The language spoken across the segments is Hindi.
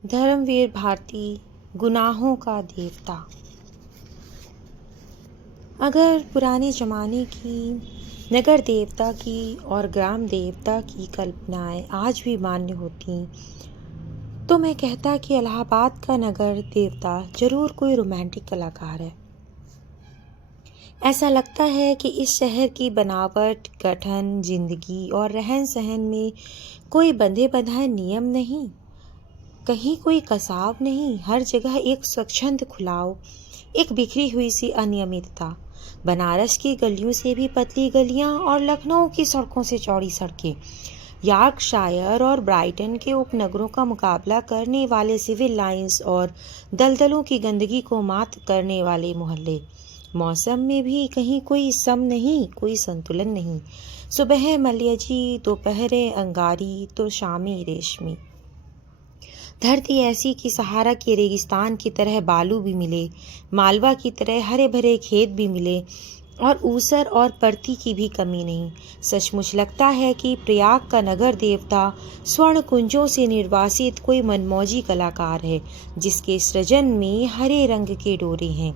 धर्मवीर भारती गुनाहों का देवता। अगर पुराने ज़माने की नगर देवता की और ग्राम देवता की कल्पनाएं आज भी मान्य होती तो मैं कहता कि इलाहाबाद का नगर देवता जरूर कोई रोमांटिक कलाकार है। ऐसा लगता है कि इस शहर की बनावट, गठन, जिंदगी और रहन सहन में कोई बंधे बंधाए नियम नहीं, कहीं कोई कसाव नहीं, हर जगह एक स्वच्छंद खुलाव, एक बिखरी हुई सी अनियमितता। बनारस की गलियों से भी पतली गलियां और लखनऊ की सड़कों से चौड़ी सड़कें, यॉर्कशायर और ब्राइटन के उपनगरों का मुकाबला करने वाले सिविल लाइंस और दलदलों की गंदगी को मात करने वाले मोहल्ले। मौसम में भी कहीं कोई सम नहीं, कोई संतुलन नहीं। सुबह मलयजी, दोपहरे अंगारी, तो शामी रेशमी। धरती ऐसी कि सहारा के रेगिस्तान की तरह बालू भी मिले, मालवा की तरह हरे भरे खेत भी मिले और ऊसर और परती की भी कमी नहीं। सचमुच लगता है कि प्रयाग का नगर देवता स्वर्ण कुंजों से निर्वासित कोई मनमौजी कलाकार है, जिसके सृजन में हरे रंग के डोरे हैं।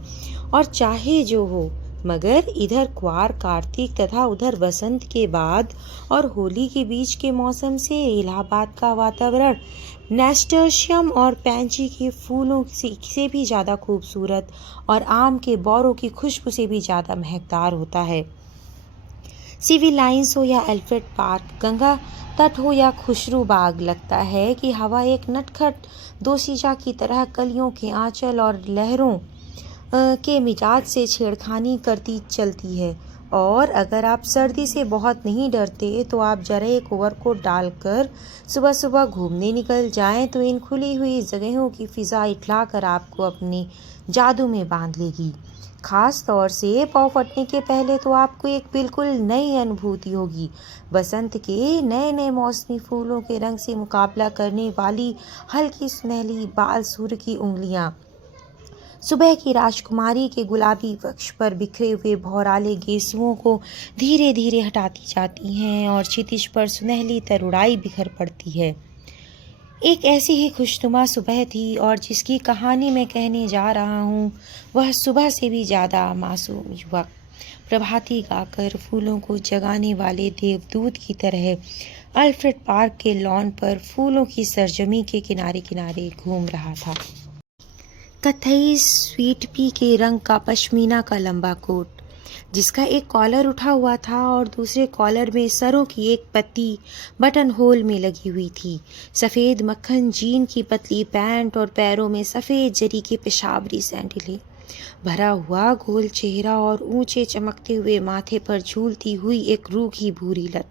और चाहे जो हो, मगर इधर क्वार कार्तिक तथा उधर बसंत के बाद और होली के बीच के मौसम से इलाहाबाद का वातावरण नेस्टर्शियम और पैंची के फूलों से भी ज़्यादा खूबसूरत और आम के बौरों की खुशबू से भी ज़्यादा महकदार होता है। सिविल लाइंस हो या एल्फ्रेड पार्क, गंगा तट हो या खुशरू बाग, लगता है कि हवा एक नटखट दोशीजा की तरह कलियों के आंचल और लहरों के मिजाज से छेड़खानी करती चलती है। और अगर आप सर्दी से बहुत नहीं डरते तो आप जरा एक ओवरकोट डालकर सुबह सुबह घूमने निकल जाएं तो इन खुली हुई जगहों की फिजा इठलाकर आपको अपने जादू में बांध लेगी। खास तौर से पाँव फटने के पहले तो आपको एक बिल्कुल नई अनुभूति होगी। बसंत के नए नए मौसमी फूलों के रंग से मुकाबला करने वाली हल्की सुनहली बाल सूर्य की उंगलियां सुबह की राजकुमारी के गुलाबी वक्ष पर बिखरे हुए भौराले गेसुओं को धीरे धीरे हटाती जाती हैं और क्षितिज पर सुनहली तरुणाई बिखर पड़ती है। एक ऐसी ही खुशनुमा सुबह थी और जिसकी कहानी मैं कहने जा रहा हूँ वह सुबह से भी ज़्यादा मासूम युवक, प्रभाती गाकर फूलों को जगाने वाले देवदूत की तरह अल्फ्रेड पार्क के लॉन पर फूलों की सरजमी के किनारे किनारे घूम रहा था। कथई स्वीट पी के रंग का पश्मीना का लंबा कोट, जिसका एक कॉलर उठा हुआ था और दूसरे कॉलर में सरों की एक पत्ती बटन होल में लगी हुई थी। सफ़ेद मक्खन जीन की पतली पैंट और पैरों में सफ़ेद जरी के पेशावरी सैंडलें, भरा हुआ गोल चेहरा और ऊंचे चमकते हुए माथे पर झूलती हुई एक रूखी भूरी लट।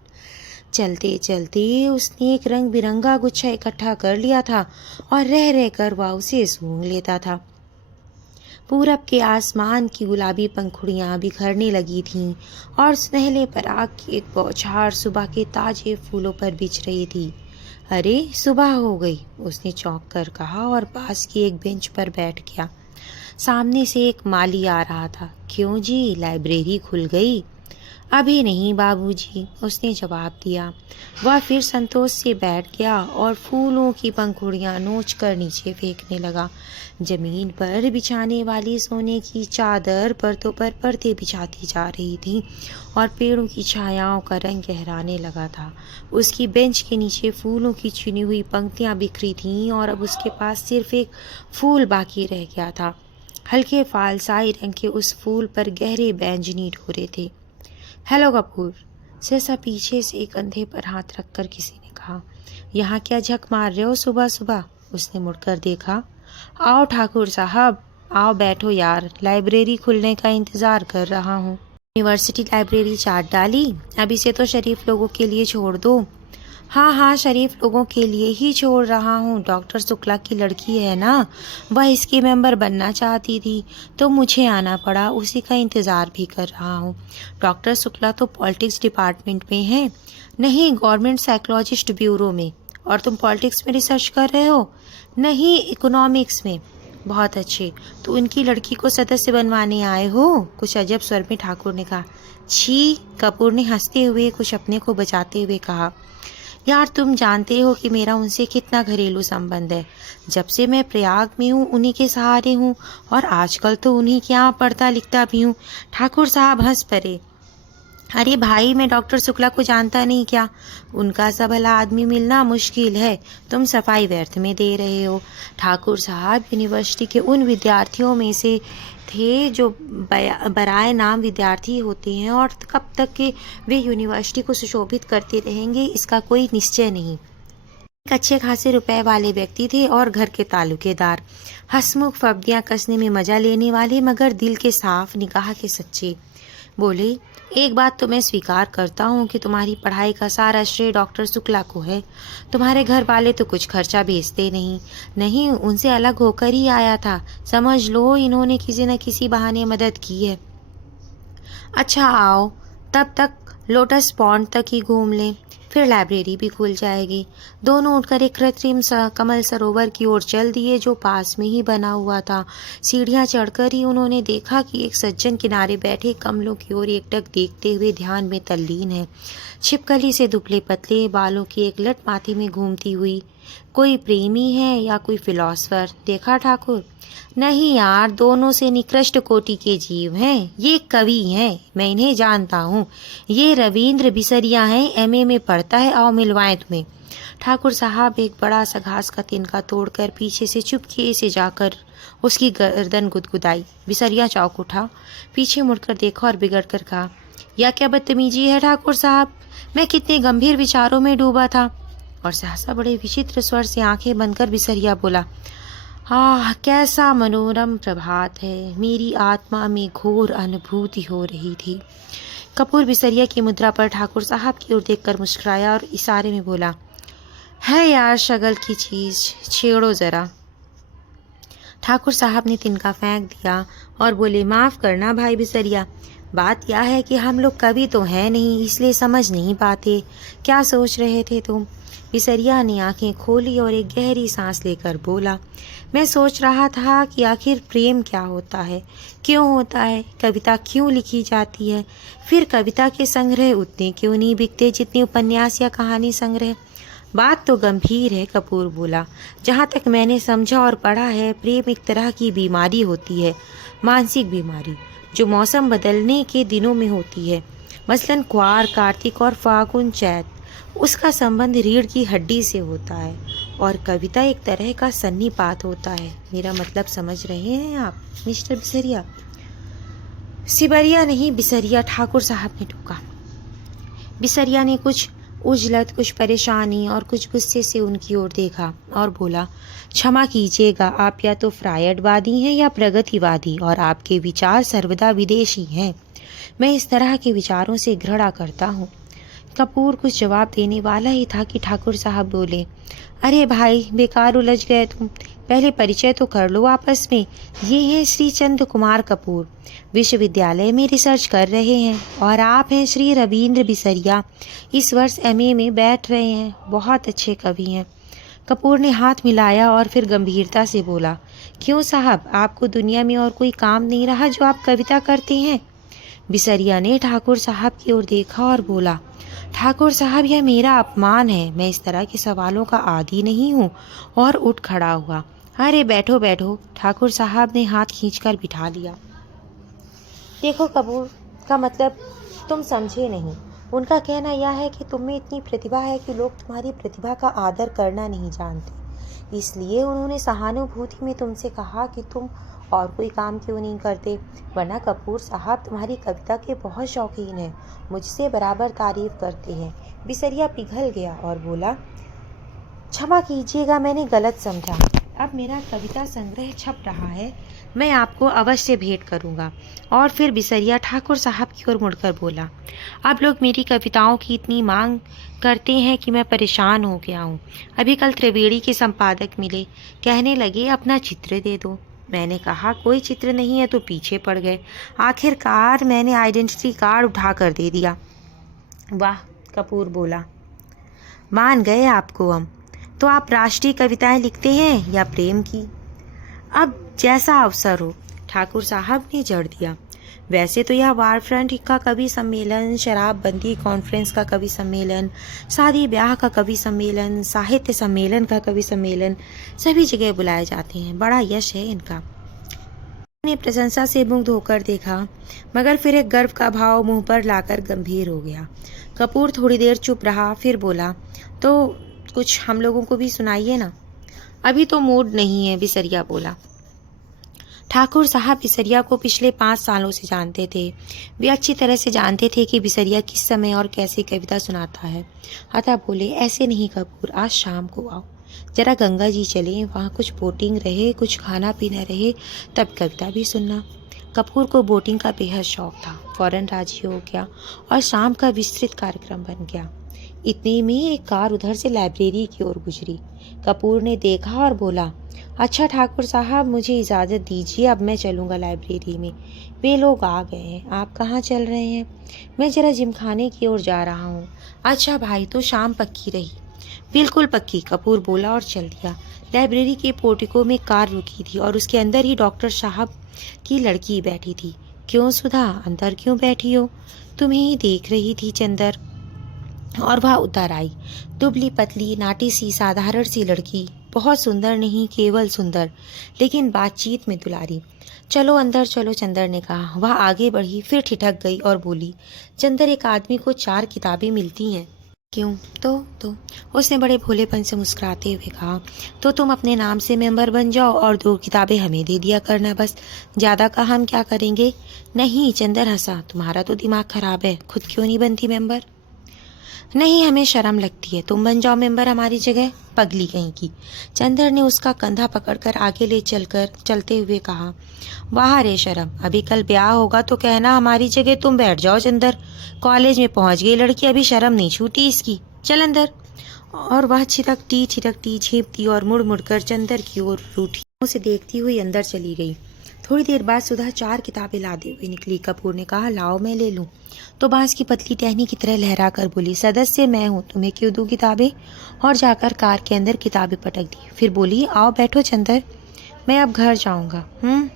चलते चलते उसने एक रंग बिरंगा गुच्छा इकट्ठा कर लिया था और रह रह कर वह उसे सूंघ लेता था। पूरब के आसमान की गुलाबी पंखुड़ियां बिखरने लगी थीं और सुनहले पराग की एक बौछार सुबह के ताजे फूलों पर बिछ रही थी। अरे सुबह हो गई, उसने चौंक कर कहा और पास की एक बेंच पर बैठ गया। सामने से एक माली आ रहा था। क्यों जी, लाइब्रेरी खुल गई? अभी नहीं बाबूजी, उसने जवाब दिया। वह फिर संतोष से बैठ गया और फूलों की पंखुड़ियां नोच कर नीचे फेंकने लगा। जमीन पर बिछाने वाली सोने की चादर परतों पर पर्दे बिछाती जा रही थी और पेड़ों की छायाओं का रंग गहराने लगा था। उसकी बेंच के नीचे फूलों की चुनी हुई पंक्तियां बिखरी थीं और अब उसके पास सिर्फ एक फूल बाकी रह गया था। हल्के फालसाई रंग के उस फूल पर गहरे बैंजनी डोरे थे। हेलो कपूर, सहसा पीछे से एक कंधे पर हाथ रखकर किसी ने कहा। यहाँ क्या झक मार रहे हो सुबह सुबह? उसने मुड़कर देखा। आओ ठाकुर साहब, आओ बैठो यार, लाइब्रेरी खुलने का इंतज़ार कर रहा हूँ। यूनिवर्सिटी लाइब्रेरी चाट डाली? अब इसे तो शरीफ लोगों के लिए छोड़ दो। हाँ हाँ, शरीफ लोगों के लिए ही छोड़ रहा हूँ। डॉक्टर शुक्ला की लड़की है ना, वह इसकी मेंबर बनना चाहती थी तो मुझे आना पड़ा, उसी का इंतज़ार भी कर रहा हूँ। डॉक्टर शुक्ला तो पॉलिटिक्स डिपार्टमेंट में है। नहीं, गवर्नमेंट साइकोलॉजिस्ट ब्यूरो में। और तुम पॉलिटिक्स में रिसर्च कर रहे हो? नहीं, इकोनॉमिक्स में। बहुत अच्छे, तो उनकी लड़की को सदस्य बनवाने आए हो? कुछ अजब स्वर में ठाकुर ने कहा। छी, कपूर ने हंसते हुए कुछ अपने को बचाते हुए कहा। यार तुम जानते हो कि मेरा उनसे कितना घरेलू संबंध है। जब से मैं प्रयाग में हूँ उन्हीं के सहारे हूँ, और आजकल तो उन्हीं के यहाँ पढ़ता लिखता भी हूँ। ठाकुर साहब हंस पड़े। अरे भाई, मैं डॉक्टर शुक्ला को जानता नहीं क्या? उनका सा भला आदमी मिलना मुश्किल है। तुम सफाई व्यर्थ में दे रहे हो। ठाकुर साहब यूनिवर्सिटी के उन विद्यार्थियों में से थे जो बराए नाम विद्यार्थी होते हैं, और कब तक के वे यूनिवर्सिटी को सुशोभित करते रहेंगे इसका कोई निश्चय नहीं। एक अच्छे खासे रुपए वाले व्यक्ति थे और घर के तालुकेदार, हंसमुख, फब्दियां कसने में मजा लेने वाले, मगर दिल के साफ, निगाह के सच्चे। बोले, एक बात तो मैं स्वीकार करता हूँ कि तुम्हारी पढ़ाई का सारा श्रेय डॉक्टर शुक्ला को है। तुम्हारे घर वाले तो कुछ खर्चा भेजते नहीं, उनसे अलग होकर ही आया था। समझ लो इन्होंने किसी न किसी बहाने मदद की है। अच्छा आओ, तब तक लोटस पॉन्ड तक ही घूम लें, फिर लाइब्रेरी भी खुल जाएगी। दोनों उठकर एक कृत्रिम कमल सरोवर की ओर चल दिए जो पास में ही बना हुआ था। सीढ़ियां चढ़कर ही उन्होंने देखा कि एक सज्जन किनारे बैठे कमलों की ओर एकटक देखते हुए ध्यान में तल्लीन है। छिपकली से दुबले पतले बालों की एक लट माथे में घूमती हुई। कोई प्रेमी है या कोई फिलॉसफर? देखा ठाकुर? नहीं यार, दोनों से निकृष्ट कोटि के जीव हैं। ये कवि हैं, मैं इन्हें जानता हूँ। ये रविंद्र बिसरिया हैं, एमए में पढ़ता है। आओ मिलवाएं तुम्हें। ठाकुर साहब एक बड़ा सा घास का तिनका तोड़कर पीछे से चुपके से जाकर उसकी गर्दन गुदगुदाई। बिसरिया चौंक उठा, पीछे मुड़कर देखा और बिगड़ कर कहा, यह क्या बदतमीजी है ठाकुर साहब? मैं कितने गंभीर विचारों में डूबा था। और सहसा बड़े विचित्र स्वर से आंखें बंद कर बिसरिया बोला, आह कैसा मनोरम प्रभात है। मेरी आत्मा में घोर अनुभूति हो रही थी। कपूर बिसरिया की मुद्रा पर ठाकुर साहब की ओर देखकर मुस्कुराया और इशारे में बोला, है यार शगल की चीज, छेड़ो जरा। ठाकुर साहब ने तिनका फेंक दिया और बोले, माफ करना भाई बिसरिया, बात यह है कि हम लोग कवि तो हैं नहीं, इसलिए समझ नहीं पाते। क्या सोच रहे थे तुम? बिसरिया ने आंखें खोली और एक गहरी सांस लेकर बोला, मैं सोच रहा था कि आखिर प्रेम क्या होता है, क्यों होता है, कविता क्यों लिखी जाती है, फिर कविता के संग्रह उतने क्यों नहीं बिकते जितने उपन्यास या कहानी संग्रह। बात तो गंभीर है, कपूर बोला। जहाँ तक मैंने समझा और पढ़ा है, प्रेम एक तरह की बीमारी होती है, मानसिक बीमारी, जो मौसम बदलने के दिनों में होती है। मसलन क्वार, कार्तिक और फागुन, चैत। उसका संबंध रीढ़ की हड्डी से होता है, और कविता एक तरह का सन्निपात होता है। मेरा मतलब समझ रहे हैं आप मिस्टर बिसरिया? सिबरिया नहीं, बिसरिया, ठाकुर साहब ने टोका। बिसरिया ने कुछ उजलत, कुछ परेशानी और कुछ गुस्से से उनकी ओर देखा और बोला, क्षमा कीजिएगा, आप या तो फ्रायडवादी हैं या प्रगतिवादी, और आपके विचार सर्वदा विदेशी हैं। मैं इस तरह के विचारों से घृणा करता हूँ। कपूर कुछ जवाब देने वाला ही था कि ठाकुर साहब बोले, अरे भाई, बेकार उलझ गए तुम, पहले परिचय तो कर लो आपस में। ये हैं श्री चंद्र कुमार कपूर, विश्वविद्यालय में रिसर्च कर रहे हैं, और आप हैं श्री रविंद्र बिसरिया, इस वर्ष एमए में बैठ रहे हैं, बहुत अच्छे कवि हैं। कपूर ने हाथ मिलाया और फिर गंभीरता से बोला, क्यों साहब, आपको दुनिया में और कोई काम नहीं रहा जो आप कविता करते हैं? बिसरिया ने ठाकुर साहब की ओर देखा और बोला, ठाकुर साहब, यह मेरा अपमान है, मैं इस तरह के सवालों का आदी नहीं हूँ, और उठ खड़ा हुआ। अरे बैठो बैठो, ठाकुर साहब ने हाथ खींचकर बिठा लिया। देखो कपूर, का मतलब तुम समझे नहीं। उनका कहना यह है कि तुम में इतनी प्रतिभा है कि लोग तुम्हारी प्रतिभा का आदर करना नहीं जानते, इसलिए उन्होंने सहानुभूति में तुमसे कहा कि तुम और कोई काम क्यों नहीं करते, वरना कपूर साहब तुम्हारी कविता के बहुत शौकीन हैं, मुझसे बराबर तारीफ करते हैं। बिसरिया पिघल गया और बोला, क्षमा कीजिएगा, मैंने गलत समझा। अब मेरा कविता संग्रह छप रहा है, मैं आपको अवश्य भेंट करूंगा। और फिर बिसरिया ठाकुर साहब की ओर मुड़कर बोला, अब लोग मेरी कविताओं की इतनी मांग करते हैं कि मैं परेशान हो गया हूँ। अभी कल त्रिवेणी के संपादक मिले, कहने लगे अपना चित्र दे दो। मैंने कहा कोई चित्र नहीं है, तो पीछे पड़ गए। आखिरकार मैंने आइडेंटिटी कार्ड उठा कर दे दिया। वाह, कपूर बोला, मान गए आपको हम। तो आप राष्ट्रीय कविताएं लिखते हैं या प्रेम की? अब जैसा अवसर हो, ठाकुर साहब ने जड़ दिया। वैसे तो यह वार फ्रंट का कवि सम्मेलन, शराबबंदी कॉन्फ्रेंस का कवि सम्मेलन, शादी ब्याह का कवि सम्मेलन, साहित्य सम्मेलन का कवि सम्मेलन, सभी जगह बुलाए जाते हैं। बड़ा यश है इनका। ने प्रशंसा से मुग्ध होकर देखा, मगर फिर एक गर्व का भाव मुंह पर लाकर गंभीर हो गया। कपूर थोड़ी देर चुप रहा, फिर बोला, तो कुछ हम लोगों को भी सुनाइए ना। अभी तो मूड नहीं है, बिसरिया बोला। ठाकुर साहब बिसरिया को पिछले 5 सालों से जानते थे। वे अच्छी तरह से जानते थे कि बिसरिया किस समय और कैसे कविता सुनाता है। अतः बोले, ऐसे नहीं कपूर, आज शाम को आओ, जरा गंगा जी चलें, वहाँ कुछ बोटिंग रहे, कुछ खाना पीना रहे, तब कविता भी सुनना। कपूर को बोटिंग का बेहद शौक था। फौरन राजी हो गया और शाम का विस्तृत कार्यक्रम बन गया। इतने में एक कार उधर से लाइब्रेरी की ओर गुजरी। कपूर ने देखा और बोला, अच्छा ठाकुर साहब, मुझे इजाज़त दीजिए, अब मैं चलूँगा लाइब्रेरी में। वे लोग आ गए हैं। आप कहाँ चल रहे हैं? मैं ज़रा जिमखाने की ओर जा रहा हूँ। अच्छा भाई, तो शाम पक्की रही? बिल्कुल पक्की, कपूर बोला और चल दिया। लाइब्रेरी के पोर्टिको में कार रुकी थी और उसके अंदर ही डॉक्टर साहब की लड़की बैठी थी। क्यों सुधा, अंदर क्यों बैठी हो? तुम्हें ही देख रही थी चंदर। और वह उतर आई। दुबली पतली नाटी सी साधारण सी लड़की, बहुत सुंदर नहीं, केवल सुंदर, लेकिन बातचीत में दुलारी। चलो अंदर चलो, चंदर ने कहा। वह आगे बढ़ी, फिर ठिठक गई और बोली, चंदर, एक आदमी को 4 किताबें मिलती हैं। क्यों? तो उसने बड़े भोलेपन से मुस्कुराते हुए कहा, तो तुम अपने नाम से मेंबर बन जाओ और 2 किताबें हमें दे दिया करना, बस। ज़्यादा का हम क्या करेंगे? नहीं, चंदर हंसा, तुम्हारा तो दिमाग खराब है, खुद क्यों नहीं बनती मेंबर? नहीं, हमें शर्म लगती है, तुम बन जाओ मेंबर हमारी जगह, पगली कहीं की। चंदर ने उसका कंधा पकड़कर आगे ले चलते हुए कहा, वाह रे शर्म, अभी कल ब्याह होगा तो कहना हमारी जगह तुम बैठ जाओ चंदर। कॉलेज में पहुंच गई लड़की, अभी शर्म नहीं छूटी इसकी, चल अंदर। और वह छिटकती झेपती और मुड़ मुड़कर चंदर की ओर रूठी उसे देखती हुई अंदर चली गई। थोड़ी देर बाद सुधा 4 किताबें लादे हुए निकली। कपूर ने कहा, लाओ मैं ले लूं। तो बांस की पतली टहनी की तरह लहरा कर बोली, सदस्य मैं हूँ, तुम्हें क्यों दूं किताबें? और जाकर कार के अंदर किताबें पटक दी। फिर बोली, आओ बैठो चंदर, मैं अब घर जाऊंगा।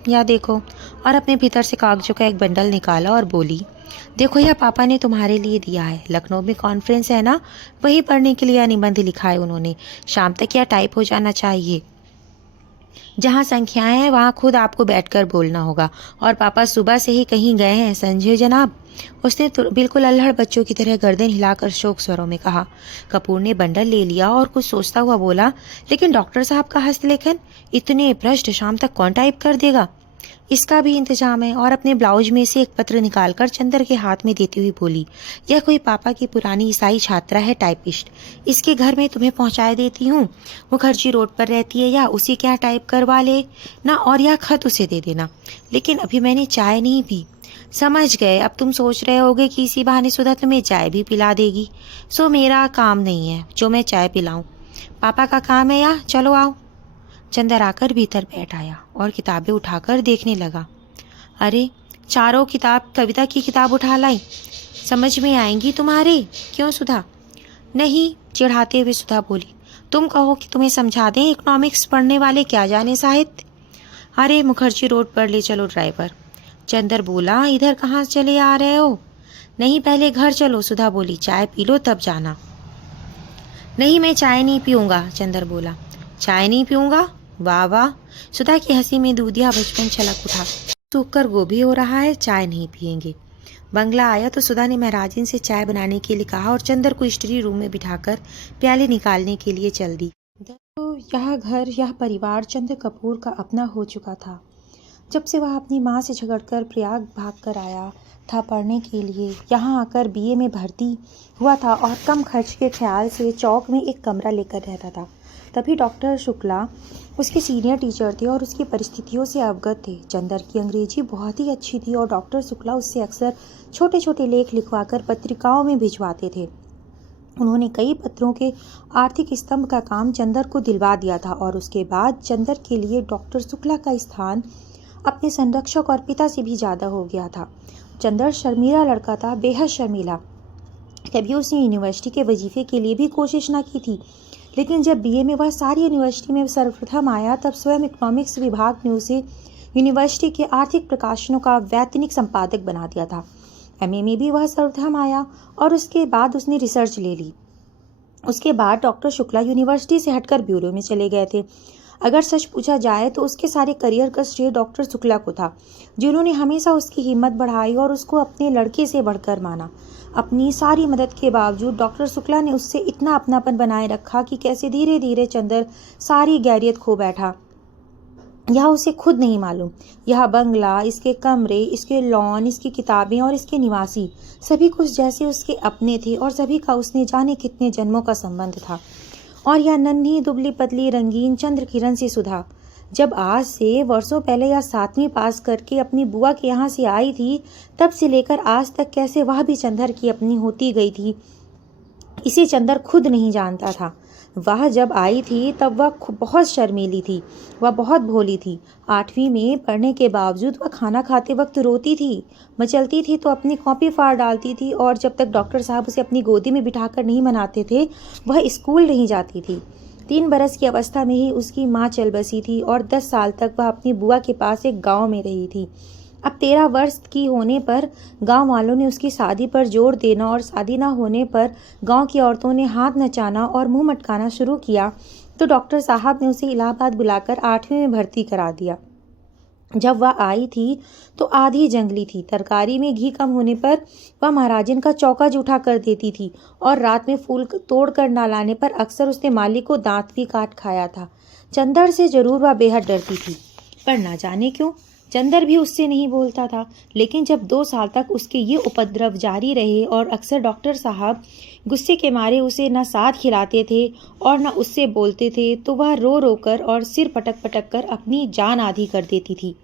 या देखो। और अपने भीतर से कागजों का एक बंडल निकाला और बोली, देखो यह पापा ने तुम्हारे लिए दिया है। लखनऊ में कॉन्फ्रेंस है ना, वही पढ़ने के लिए निबंध लिखा है उन्होंने। शाम तक यह टाइप हो जाना चाहिए। जहाँ संख्याएं हैं वहाँ खुद आपको बैठकर बोलना होगा। और पापा सुबह से ही कहीं गए हैं, समझे जनाब? उसने बिल्कुल अल्हड़ बच्चों की तरह गर्दन हिलाकर शोक स्वरों में कहा। कपूर ने बंडल ले लिया और कुछ सोचता हुआ बोला, लेकिन डॉक्टर साहब का हस्तलेखन, इतने पृष्ठ शाम तक कौन टाइप कर देगा? इसका भी इंतजाम है। और अपने ब्लाउज में से एक पत्र निकालकर चंदर के हाथ में देती हुई बोली, यह कोई पापा की पुरानी ईसाई छात्रा है, टाइपिस्ट। इसके घर में तुम्हें पहुंचा देती हूँ। मुखर्जी रोड पर रहती है, या उसी के यहाँ टाइप करवा ले ना, और यह खत उसे दे देना। लेकिन अभी मैंने चाय नहीं पी। समझ गए, अब तुम सोच रहे होगे कि इसी बहाने सुधा तुम्हें चाय भी पिला देगी। सो मेरा काम नहीं है जो मैं चाय पिलाऊं, पापा का काम है। या चलो आओ। चंदर आकर भीतर बैठ आया और किताबें उठाकर देखने लगा। अरे, 4 किताब कविता की किताब उठा लाई, समझ में आएंगी तुम्हारे? क्यों सुधा? नहीं, चिढ़ाते हुए सुधा बोली, तुम कहो कि तुम्हें समझा दें, इकोनॉमिक्स पढ़ने वाले क्या जाने साहित्य। अरे, मुखर्जी रोड पर ले चलो ड्राइवर। चंदर बोला, इधर कहाँ चले आ रहे हो? नहीं, पहले घर चलो, सुधा बोली, चाय पी लो तब जाना। नहीं, मैं चाय नहीं पीऊंगा, चंदर बोला। चाय नहीं पीऊंगा? वाह वाह, सुधा की हंसी में दूधिया बचपन छलक उठा। सूख कर गोभी हो रहा है, चाय नहीं पियेंगे। बंगला आया तो सुधा ने महराजिन से चाय बनाने के लिए कहा और चंदर को स्टडी रूम में बिठाकर प्याले निकालने के लिए चल दी। तो यह घर, यह परिवार चंद्र कपूर का अपना हो चुका था। जब से वह अपनी माँ से झगड़कर प्रयाग भागकर आया था पढ़ने के लिए, यहाँ आकर बीए में भर्ती हुआ था और कम खर्च के ख्याल से चौक में एक कमरा लेकर रहता था। तभी डॉक्टर शुक्ला उसके सीनियर टीचर थे और उसकी परिस्थितियों से अवगत थे। चंदर की अंग्रेजी बहुत ही अच्छी थी और डॉक्टर शुक्ला उससे अक्सर छोटे छोटे लेख लिखवाकर पत्रिकाओं में भिजवाते थे। उन्होंने कई पत्रों के आर्थिक स्तंभ का काम चंदर को दिलवा दिया था और उसके बाद चंदर के लिए डॉक्टर शुक्ला का स्थान अपने संरक्षक और पिता से भी ज़्यादा हो गया था। चंदर शर्मीला लड़का था, बेहद शर्मीला। कभी उसने यूनिवर्सिटी के वजीफे के लिए भी कोशिश न की थी, लेकिन जब बीए में वह सारी यूनिवर्सिटी में सर्वप्रथम आया तब स्वयं इकोनॉमिक्स विभाग ने उसे यूनिवर्सिटी के आर्थिक प्रकाशनों का वैतनिक संपादक बना दिया था। एमए में भी वह सर्वप्रथम आया और उसके बाद उसने रिसर्च ले ली। उसके बाद डॉक्टर शुक्ला यूनिवर्सिटी से हटकर ब्यूरो में चले गए थे। अगर सच पूछा जाए तो उसके सारे करियर का श्रेय डॉक्टर शुक्ला को था, जिन्होंने हमेशा उसकी हिम्मत बढ़ाई और उसको अपने लड़के से बढ़कर माना। अपनी सारी मदद के बावजूद डॉक्टर शुक्ला ने उससे इतना अपनापन बनाए रखा कि कैसे धीरे धीरे चंदर सारी गैरियत खो बैठा, यह उसे खुद नहीं मालूम। यह बंगला, इसके कमरे, इसके लॉन, इसकी किताबें और इसके निवासी सभी कुछ जैसे उसके अपने थे और सभी का उसने जाने कितने जन्मों का संबंध था। और यह नन्ही दुबली पतली रंगीन चंद्र किरण सी सुधा, जब आज से वर्षों पहले यह 7वीं पास करके अपनी बुआ के यहाँ से आई थी, तब से लेकर आज तक कैसे वह भी चंदर की अपनी होती गई थी, इसे चंदर खुद नहीं जानता था। वह जब आई थी तब वह बहुत शर्मीली थी, वह बहुत भोली थी। 8वीं में पढ़ने के बावजूद वह खाना खाते वक्त रोती थी, मचलती थी तो अपनी कॉपी फाड़ डालती थी, और जब तक डॉक्टर साहब उसे अपनी गोदी में बिठाकर नहीं मनाते थे वह स्कूल नहीं जाती थी। 3 बरस की अवस्था में ही उसकी माँ चल बसी थी और 10 साल तक वह अपनी बुआ के पास एक गाँव में रही थी। अब 13 वर्ष की होने पर गांव वालों ने उसकी शादी पर जोर देना और शादी ना होने पर गांव की औरतों ने हाथ नचाना और मुंह मटकाना शुरू किया, तो डॉक्टर साहब ने उसे इलाहाबाद बुलाकर 8वीं में भर्ती करा दिया। जब वह आई थी तो आधी जंगली थी। तरकारी में घी कम होने पर वह महाराजन का चौका जूठा कर देती थी और रात में फूल तोड़ कर ना लाने पर अक्सर उसने मालिक को दांत भी काट खाया था। चंदर से जरूर वह बेहद डरती थी, पर ना जाने क्यों चंदर भी उससे नहीं बोलता था। लेकिन जब 2 साल तक उसके ये उपद्रव जारी रहे और अक्सर डॉक्टर साहब गुस्से के मारे उसे न साथ खिलाते थे और न उससे बोलते थे, तो वह रो रो कर और सिर पटक पटक कर अपनी जान आधी कर देती थी।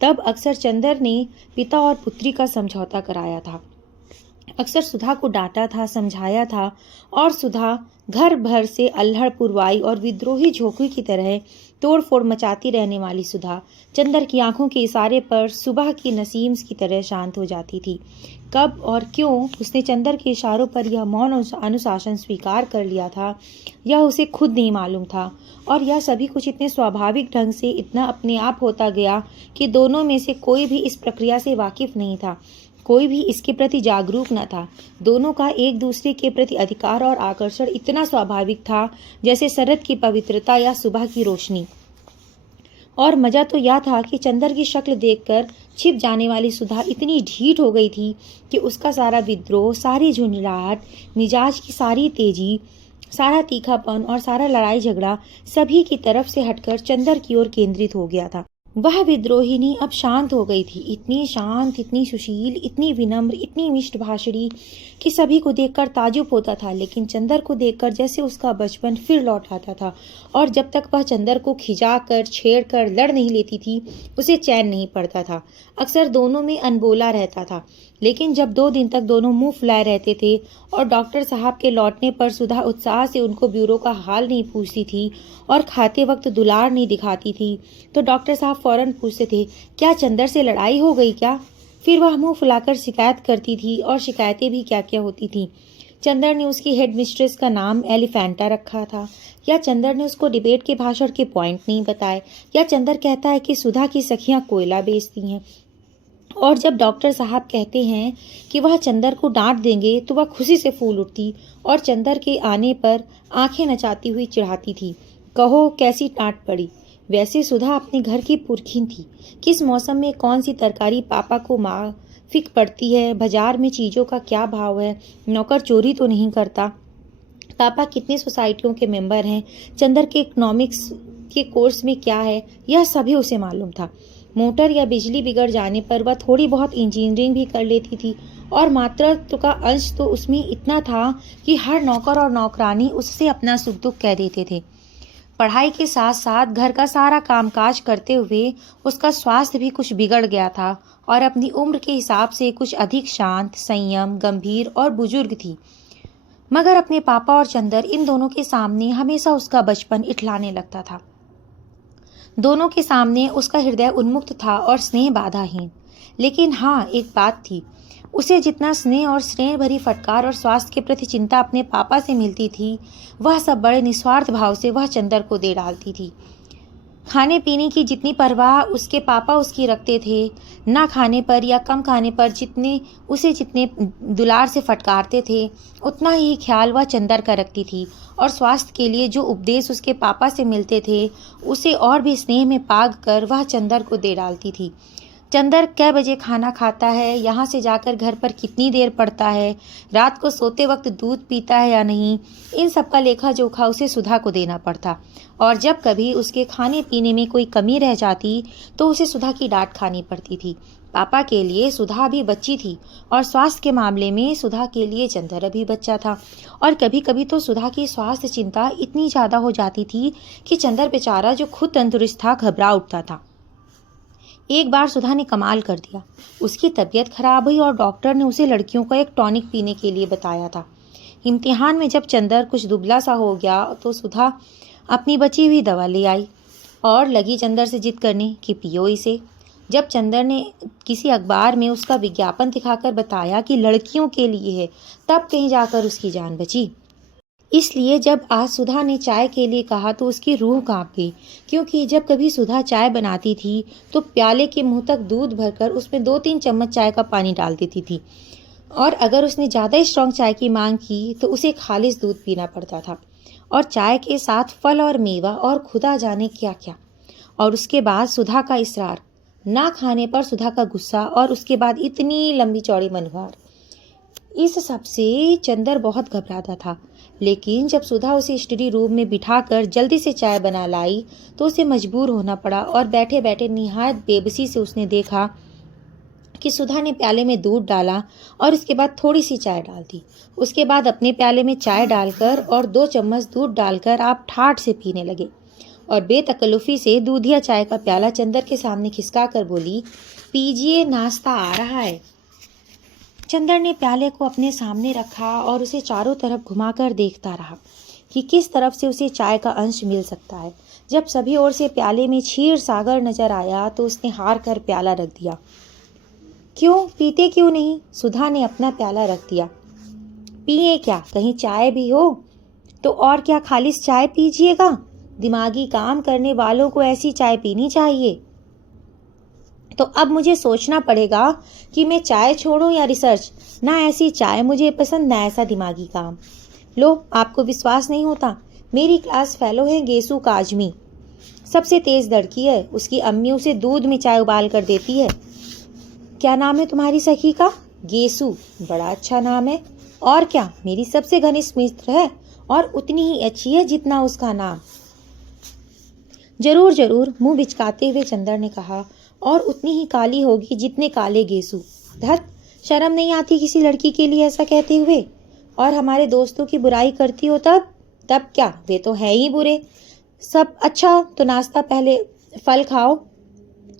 तब अक्सर चंदर ने पिता और पुत्री का समझौता कराया था, अक्सर सुधा को डांटा था, समझाया था, और सुधा घर भर से अल्हड़ पुरवाई और विद्रोही झोंकी की तरह तोड़ फोड़ मचाती रहने वाली सुधा चंदर की आंखों के इशारे पर सुबह की नसीम की तरह शांत हो जाती थी। कब और क्यों उसने चंदर के इशारों पर यह मौन अनुशासन स्वीकार कर लिया था, यह उसे खुद नहीं मालूम था, और यह सभी कुछ इतने स्वाभाविक ढंग से इतना अपने आप होता गया कि दोनों में से कोई भी इस प्रक्रिया से वाकिफ नहीं था, कोई भी इसके प्रति जागरूक न था। दोनों का एक दूसरे के प्रति अधिकार और आकर्षण इतना स्वाभाविक था जैसे शरद की पवित्रता या सुबह की रोशनी। और मजा तो यह था कि चंदर की शक्ल देखकर छिप जाने वाली सुधा इतनी ढीठ हो गई थी कि उसका सारा विद्रोह, सारी झुंझलाहट, मिजाज की सारी तेजी, सारा तीखापन और सारा लड़ाई झगड़ा सभी की तरफ से हटकर चंदर की ओर केंद्रित हो गया था। वह विद्रोहिनी अब शांत हो गई थी, इतनी शांत, इतनी सुशील, इतनी विनम्र, इतनी मिष्ट भाषणी कि सभी को देखकर ताजुब होता था। लेकिन चंदर को देखकर जैसे उसका बचपन फिर लौट आता था, और जब तक वह चंदर को खिंचाकर, छेड़कर लड़ नहीं लेती थी, उसे चैन नहीं पड़ता था। अक्सर दोनों में अनबोला रहता था। लेकिन जब 2 दिन तक दोनों मुंह फुलाए रहते थे और डॉक्टर साहब के लौटने पर सुधा उत्साह से उनको ब्यूरो का हाल नहीं पूछती थी और खाते वक्त दुलार नहीं दिखाती थी, तो डॉक्टर साहब फौरन पूछते थे, क्या चंदर से लड़ाई हो गई क्या? फिर वह मुंह फुलाकर शिकायत करती थी, और शिकायतें भी क्या क्या होती थी। चंदर ने उसकी हेड मिस्ट्रेस का नाम एलिफेंटा रखा था, या चंदर ने उसको डिबेट के भाषण के पॉइंट नहीं बताए, या चंदर कहता है कि सुधा की सखियां कोयला बेचती हैं। और जब डॉक्टर साहब कहते हैं कि वह चंदर को डांट देंगे तो वह खुशी से फूल उठती और चंदर के आने पर आंखें नचाती हुई चिढ़ाती थी, कहो कैसी डांट पड़ी। वैसे सुधा अपने घर की पुरखिन थी। किस मौसम में कौन सी तरकारी पापा को माफिक पड़ती है, बाजार में चीज़ों का क्या भाव है, नौकर चोरी तो नहीं करता, पापा कितनी सोसाइटियों के मेंबर हैं, चंदर के इकोनॉमिक्स के कोर्स में क्या है, यह सभी उसे मालूम था। मोटर या बिजली बिगड़ जाने पर वह थोड़ी बहुत इंजीनियरिंग भी कर लेती थी, और मातृत्व का अंश तो उसमें इतना था कि हर नौकर और नौकरानी उससे अपना सुख दुख कह देते थे। पढ़ाई के साथ साथ घर का सारा कामकाज करते हुए उसका स्वास्थ्य भी कुछ बिगड़ गया था, और अपनी उम्र के हिसाब से कुछ अधिक शांत, संयम, गंभीर और बुजुर्ग थी। मगर अपने पापा और चंदर, इन दोनों के सामने हमेशा उसका बचपन इठलाने लगता था। दोनों के सामने उसका हृदय उन्मुक्त था और स्नेह बाधाहीन। लेकिन हाँ, एक बात थी, उसे जितना स्नेह और स्नेह भरी फटकार और स्वास्थ्य के प्रति चिंता अपने पापा से मिलती थी, वह सब बड़े निस्वार्थ भाव से वह चंदर को दे डालती थी। खाने पीने की जितनी परवाह उसके पापा उसकी रखते थे, ना खाने पर या कम खाने पर जितने दुलार से फटकारते थे, उतना ही ख्याल वह चंदर का रखती थी। और स्वास्थ्य के लिए जो उपदेश उसके पापा से मिलते थे, उसे और भी स्नेह में पाग कर वह चंदर को दे डालती थी। चंदर कै बजे खाना खाता है, यहाँ से जाकर घर पर कितनी देर पड़ता है, रात को सोते वक्त दूध पीता है या नहीं, इन सब का लेखा जोखा उसे सुधा को देना पड़ता। और जब कभी उसके खाने पीने में कोई कमी रह जाती तो उसे सुधा की डांट खानी पड़ती थी। पापा के लिए सुधा अभी बच्ची थी और स्वास्थ्य के मामले में सुधा के लिए चंदर अभी बच्चा था। और कभी कभी तो सुधा की स्वास्थ्य चिंता इतनी ज़्यादा हो जाती थी कि चंदर बेचारा जो खुद तंदुरुस्त था घबरा उठता था। एक बार सुधा ने कमाल कर दिया। उसकी तबीयत खराब हुई और डॉक्टर ने उसे लड़कियों का एक टॉनिक पीने के लिए बताया था। इम्तिहान में जब चंदर कुछ दुबला सा हो गया तो सुधा अपनी बची हुई दवा ले आई और लगी चंदर से जिद करने कि पियो इसे। जब चंदर ने किसी अखबार में उसका विज्ञापन दिखाकर बताया कि लड़कियों के लिए है, तब कहीं जाकर उसकी जान बची। इसलिए जब आज सुधा ने चाय के लिए कहा तो उसकी रूह कांप गई, क्योंकि जब कभी सुधा चाय बनाती थी तो प्याले के मुंह तक दूध भरकर उसमें 2-3 चम्मच चाय का पानी डाल देती थी। और अगर उसने ज़्यादा स्ट्रॉन्ग चाय की मांग की तो उसे खालिस दूध पीना पड़ता था, और चाय के साथ फल और मेवा और खुदा जाने क्या क्या। और उसके बाद सुधा का इसरार, ना खाने पर सुधा का गुस्सा, और उसके बाद इतनी लंबी चौड़ी मनवार। इस सब से चंदर बहुत घबराता था। लेकिन जब सुधा उसे स्टडी रूम में बिठाकर जल्दी से चाय बना लाई तो उसे मजबूर होना पड़ा, और बैठे बैठे निहायत बेबसी से उसने देखा कि सुधा ने प्याले में दूध डाला और उसके बाद थोड़ी सी चाय डाल दी। उसके बाद अपने प्याले में चाय डालकर और 2 चम्मच दूध डालकर आप ठाठ से पीने लगे, और बेतकल्लुफी से दूधिया चाय का प्याला चंदर के सामने खिसका कर बोली, पीजिए, नाश्ता आ रहा है। चंदर ने प्याले को अपने सामने रखा और उसे चारों तरफ घुमाकर देखता रहा कि किस तरफ से उसे चाय का अंश मिल सकता है। जब सभी ओर से प्याले में क्षीर सागर नजर आया तो उसने हार कर प्याला रख दिया। क्यों, पीते क्यों नहीं? सुधा ने अपना प्याला रख दिया। पिए क्या, कहीं चाय भी हो तो? और क्या खालिस चाय पीजिएगा? दिमागी काम करने वालों को ऐसी चाय पीनी चाहिए। तो अब मुझे सोचना पड़ेगा कि मैं चाय छोड़ूं या रिसर्च। ना ऐसी चाय मुझे पसंद, ना ऐसा दिमागी काम। लो, आपको विश्वास नहीं होता? मेरी क्लास फेलो है गेसू काजमी, सबसे तेज लड़की है। उसकी अम्मी उसे दूध में चाय उबाल कर देती है। क्या नाम है तुम्हारी सखी का? गेसू। बड़ा अच्छा नाम है। और क्या, मेरी सबसे घनिष्ठ मित्र है और उतनी ही अच्छी है जितना उसका नाम। जरूर जरूर, मुंह बिचकाते हुए चंदर ने कहा, और उतनी ही काली होगी जितने काले गेसू। धत, शर्म नहीं आती किसी लड़की के लिए ऐसा कहते हुए? और हमारे दोस्तों की बुराई करती हो तब? तब क्या, वे तो हैं ही बुरे सब। अच्छा तो नाश्ता पहले फल खाओ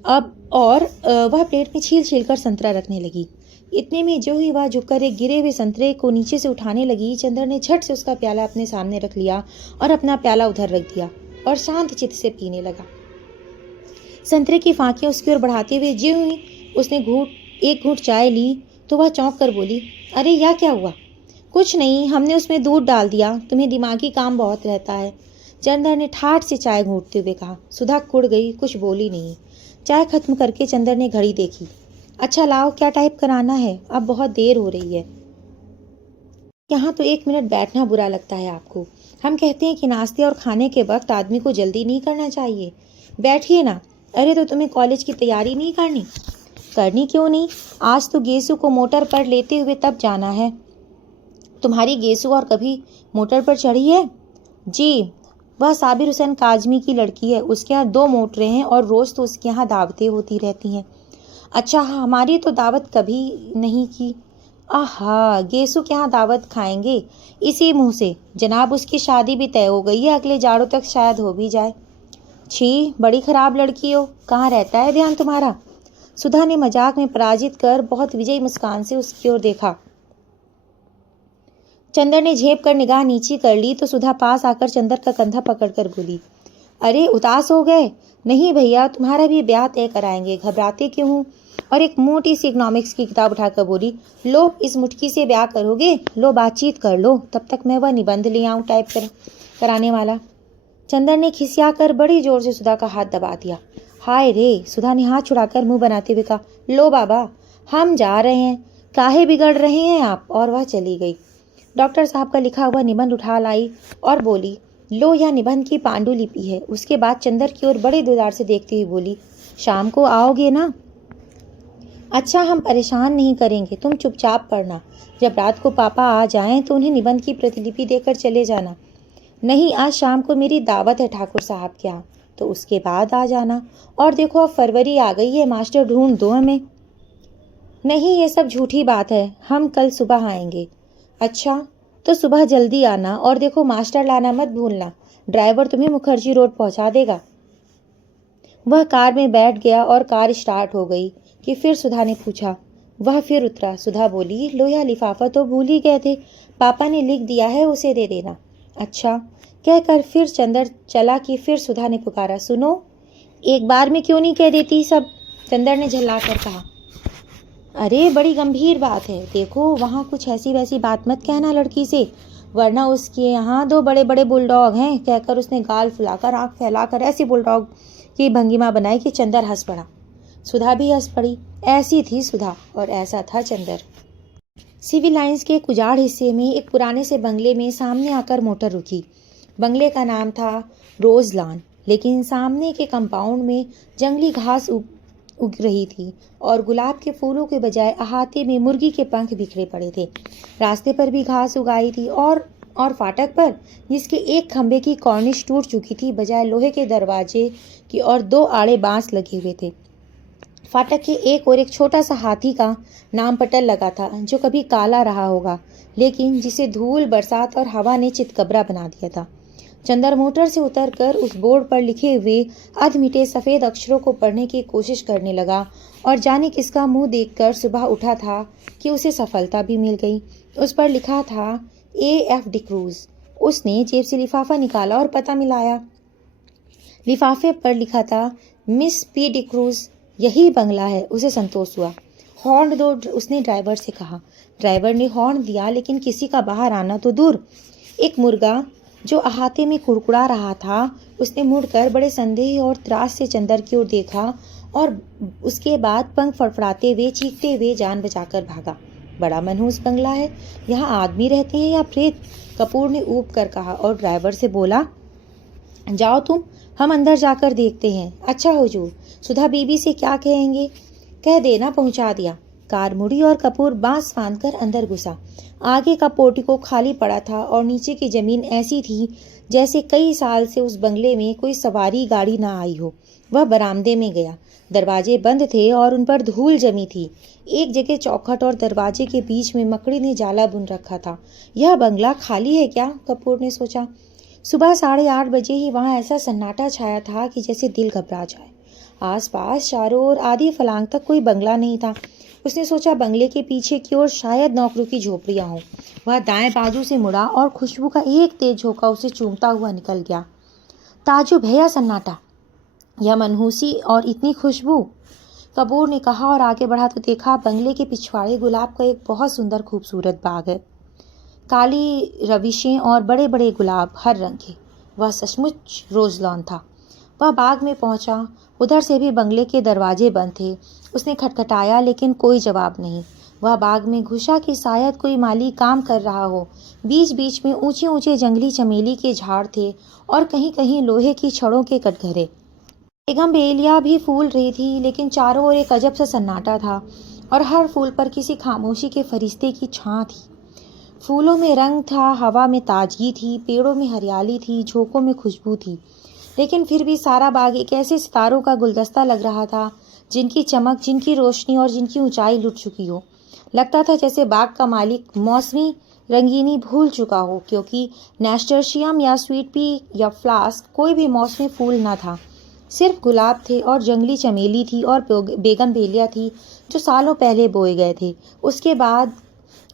अब। और वह प्लेट में छील छील कर संतरा रखने लगी। इतने में जो ही वह झुककर एक गिरे हुए संतरे को नीचे से उठाने लगी, चंदर ने झट से उसका प्याला अपने सामने रख लिया और अपना प्याला उधर रख दिया और शांत चित्त से पीने लगा। संतरे की फांकियां उसकी ओर बढ़ाते हुए ज्यों ही उसने एक घूंट चाय ली तो वह चौंक कर बोली, अरे यह क्या हुआ? कुछ नहीं, हमने उसमें दूध डाल दिया। तुम्हें दिमागी काम बहुत रहता है। चंदर ने ठाठ से चाय घूंटते हुए कहा। सुधा कुड़ गई, कुछ बोली नहीं। चाय खत्म करके चंदर ने घड़ी देखी। अच्छा लाओ, क्या टाइप कराना है? अब बहुत देर हो रही है। यहाँ तो 1 मिनट बैठना बुरा लगता है आपको। हम कहते हैं कि नाश्ते और खाने के वक्त आदमी को जल्दी नहीं करना चाहिए। बैठिए ना। अरे तो तुम्हें कॉलेज की तैयारी नहीं करनी? करनी क्यों नहीं? आज तो गेसू को मोटर पर लेते हुए तब जाना है। तुम्हारी गेसू और कभी मोटर पर चढ़ी है? जी, वह साबिर हुसैन काजमी की लड़की है। उसके यहाँ 2 मोटरें हैं और रोज़ तो उसके यहाँ दावतें होती रहती हैं। अच्छा, हमारी तो दावत कभी नहीं की। आहा, गेसू के यहाँ दावत खाएंगे इसी मुंह से। जनाब, उसकी शादी भी तय हो गई है, अगले जाड़ों तक शायद हो भी जाए। छी, बड़ी खराब लड़की हो। कहाँ रहता है ध्यान तुम्हारा? सुधा ने मजाक में पराजित कर बहुत विजयी मुस्कान से उसकी ओर देखा। चंदर ने झेप कर निगाह नीची कर ली तो सुधा पास आकर चंदर का कंधा पकड़कर बोली, अरे उदास हो गए? नहीं भैया, तुम्हारा भी ब्याह तय कराएंगे, घबराते क्यों हूँ? और एक मोटी सी इकोनॉमिक्स की किताब उठाकर बोली, लो इस मुट्ठी से ब्याह करोगे? लो बातचीत कर लो, तब तक मैं वह निबंध ले आऊँ टाइप कराने वाला। चंदर ने खिसियाकर बड़ी जोर से सुधा का हाथ दबा दिया। हाय रे, सुधा ने हाथ छुड़ाकर मुंह बनाते हुए कहा, लो बाबा, हम जा रहे हैं, काहे बिगड़ रहे हैं आप। और वह चली गई। डॉक्टर साहब का लिखा हुआ निबंध उठा लाई और बोली, लो, यह निबंध की पांडुलिपि है। उसके बाद चंदर की ओर बड़े दिलदार से देखती हुई बोली, शाम को आओगे ना? अच्छा, हम परेशान नहीं करेंगे, तुम चुपचाप पढ़ना। जब रात को पापा आ जाएं तो उन्हें निबंध की प्रतिलिपि देकर चले जाना। नहीं, आज शाम को मेरी दावत है ठाकुर साहब के यहाँ, तो उसके बाद आ जाना। और देखो, अब फरवरी आ गई है, मास्टर ढूंढ दो हमें। नहीं, ये सब झूठी बात है, हम कल सुबह आएंगे। अच्छा, तो सुबह जल्दी आना, और देखो मास्टर लाना मत भूलना, ड्राइवर तुम्हें मुखर्जी रोड पहुंचा देगा। वह कार में बैठ गया और कार स्टार्ट हो गई कि फिर सुधा ने पूछा। वह फिर उतरा। सुधा बोली, लो, यह लिफाफा तो भूल ही गए थे, पापा ने लिख दिया है, उसे दे देना। अच्छा, कहकर फिर चंदर चला कि फिर सुधा ने पुकारा, सुनो, एक बार में क्यों नहीं कह देती सब? चंदर ने झल्लाकर कहा, अरे बड़ी गंभीर बात है, देखो वहाँ कुछ ऐसी वैसी बात मत कहना लड़की से, वरना उसके यहाँ दो बड़े बड़े बुलडॉग हैं। कहकर उसने गाल फुलाकर आंख फैलाकर ऐसी बुलडॉग की भंगिमा बनाई कि चंदर हंस पड़ा। सुधा भी हंस पड़ी। ऐसी थी सुधा और ऐसा था चंदर। सिविल लाइंस के एक उजाड़ हिस्से में एक पुराने से बंगले में सामने आकर मोटर रुकी। बंगले का नाम था रोज लॉन, लेकिन सामने के कंपाउंड में जंगली घास उग रही थी और गुलाब के फूलों के बजाय अहाते में मुर्गी के पंख बिखरे पड़े थे। रास्ते पर भी घास उगाई थी और फाटक पर, जिसके एक खंबे की कॉर्निश टूट चुकी थी, बजाय लोहे के दरवाजे की और दो आड़े बांस लगे हुए थे। फाटक के एक और एक छोटा सा हाथी का नाम पटल लगा था, जो कभी काला रहा होगा, लेकिन जिसे धूल, बरसात और हवा ने चितकबरा बना दिया था। चंदर मोटर से उतरकर उस बोर्ड पर लिखे हुए अधमिटे सफ़ेद अक्षरों को पढ़ने की कोशिश करने लगा और जाने किसका मुंह देखकर सुबह उठा था कि उसे सफलता भी मिल गई। उस पर लिखा था AF डिक्रूज। उसने जेब से लिफाफा निकाला और पता मिलाया। लिफाफे पर लिखा था मिस P डिक्रूज, यही बंगला है। उसे संतोष हुआ। हॉर्न दो, उसने ड्राइवर से कहा। ड्राइवर ने हॉर्न दिया, लेकिन किसी का बाहर आना तो दूर। एक मुर्गा जो अहाते में कुड़कुड़ा रहा था, उसने मुड़कर बड़े संदेह और त्रास से चंदर की ओर देखा और उसके बाद पंख फड़फड़ाते हुए, चीखते हुए जान बचाकर भागा। बड़ा मनहूस बंगला है, यहाँ आदमी रहते हैं या प्रेत? कपूर ने ऊब कर कहा और ड्राइवर से बोला, जाओ तुम, हम अंदर जाकर देखते हैं। अच्छा हुजूर, सुधा बीबी से क्या कहेंगे? कह देना पहुंचा दिया। कार मुड़ी और कपूर बांस फांदकर अंदर घुसा। आगे का पोर्टिको खाली पड़ा था और नीचे की जमीन ऐसी थी जैसे कई साल से उस बंगले में कोई सवारी गाड़ी ना आई हो। वह बरामदे में गया। दरवाजे बंद थे और उन पर धूल जमी थी। एक जगह चौखट और दरवाजे के बीच में मकड़ी ने जाला बुन रखा था। यह बंगला खाली है क्या? कपूर ने सोचा। सुबह 8:30 बजे ही वहां ऐसा सन्नाटा छाया था कि जैसे दिल घबरा जाए। आसपास चारों ओर आधी फलांग तक कोई बंगला नहीं था। उसने सोचा बंगले के पीछे की ओर शायद नौकरों की झोपड़ियां हों। वह दाएं बाजू से मुड़ा और खुशबू का एक तेज झोंका उसे चूमता हुआ निकल गया। ताजुब है या सन्नाटा, यह मनहूसी और इतनी खुशबू? कपूर ने कहा और आगे बढ़ा तो देखा बंगले के पिछवाड़े गुलाब का एक बहुत सुंदर खूबसूरत बाग है। काली रविशें और बड़े बड़े गुलाब हर रंग के। वह सचमुच रोज लॉन था। वह बाग में पहुंचा। उधर से भी बंगले के दरवाजे बंद थे। उसने खटखटाया, लेकिन कोई जवाब नहीं। वह बाग में घुसा कि शायद कोई माली काम कर रहा हो। बीच बीच में ऊंचे ऊंचे जंगली चमेली के झाड़ थे और कहीं कहीं लोहे की छड़ों के कटघरे। बेगम बेलिया भी फूल रही थी, लेकिन चारों ओर एक अजब सा सन्नाटा था और हर फूल पर किसी खामोशी के फरिश्ते की छां थी। फूलों में रंग था, हवा में ताजगी थी, पेड़ों में हरियाली थी, झोंकों में खुशबू थी, लेकिन फिर भी सारा बाग एक ऐसे सितारों का गुलदस्ता लग रहा था जिनकी चमक, जिनकी रोशनी और जिनकी ऊंचाई लुट चुकी हो। लगता था जैसे बाग का मालिक मौसमी रंगीनी भूल चुका हो, क्योंकि नेस्टर्शियम या स्वीट पी या फ्लास्क कोई भी मौसमी फूल न था। सिर्फ गुलाब थे और जंगली चमेली थी और बेगम बेलिया थी जो सालों पहले बोए गए थे। उसके बाद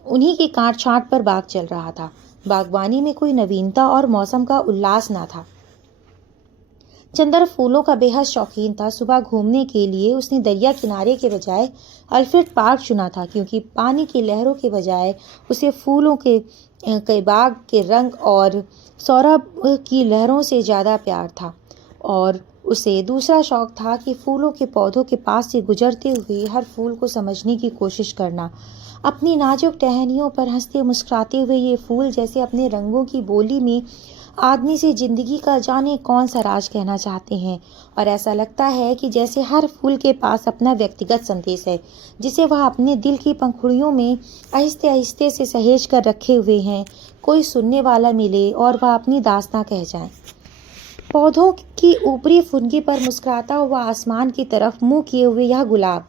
उन्हीं की काट छांट पर बाग चल रहा था। बागवानी में कोई नवीनता और मौसम का उल्लास ना था। चंदर फूलों का बेहद शौकीन था। सुबह घूमने के लिए उसने दरिया किनारे के बजाय अल्फ्रेड पार्क चुना था, क्योंकि पानी की लहरों के बजाय उसे फूलों के बाग के रंग और सौरभ की लहरों से ज़्यादा प्यार था। और उसे दूसरा शौक था कि फूलों के पौधों के पास से गुजरते हुए हर फूल को समझने की कोशिश करना। अपनी नाजुक टहनियों पर हंसते मुस्कुराते हुए ये फूल जैसे अपने रंगों की बोली में आदमी से जिंदगी का जाने कौन सा राज कहना चाहते हैं। और ऐसा लगता है कि जैसे हर फूल के पास अपना व्यक्तिगत संदेश है, जिसे वह अपने दिल की पंखुड़ियों में आहिस्ते आहिस्ते से सहेज कर रखे हुए हैं। कोई सुनने वाला मिले और वह अपनी दास्तां कह जाए। पौधों की ऊपरी फुनगी पर मुस्कुराता हुआ आसमान की तरफ मुंह किए हुए यह गुलाब,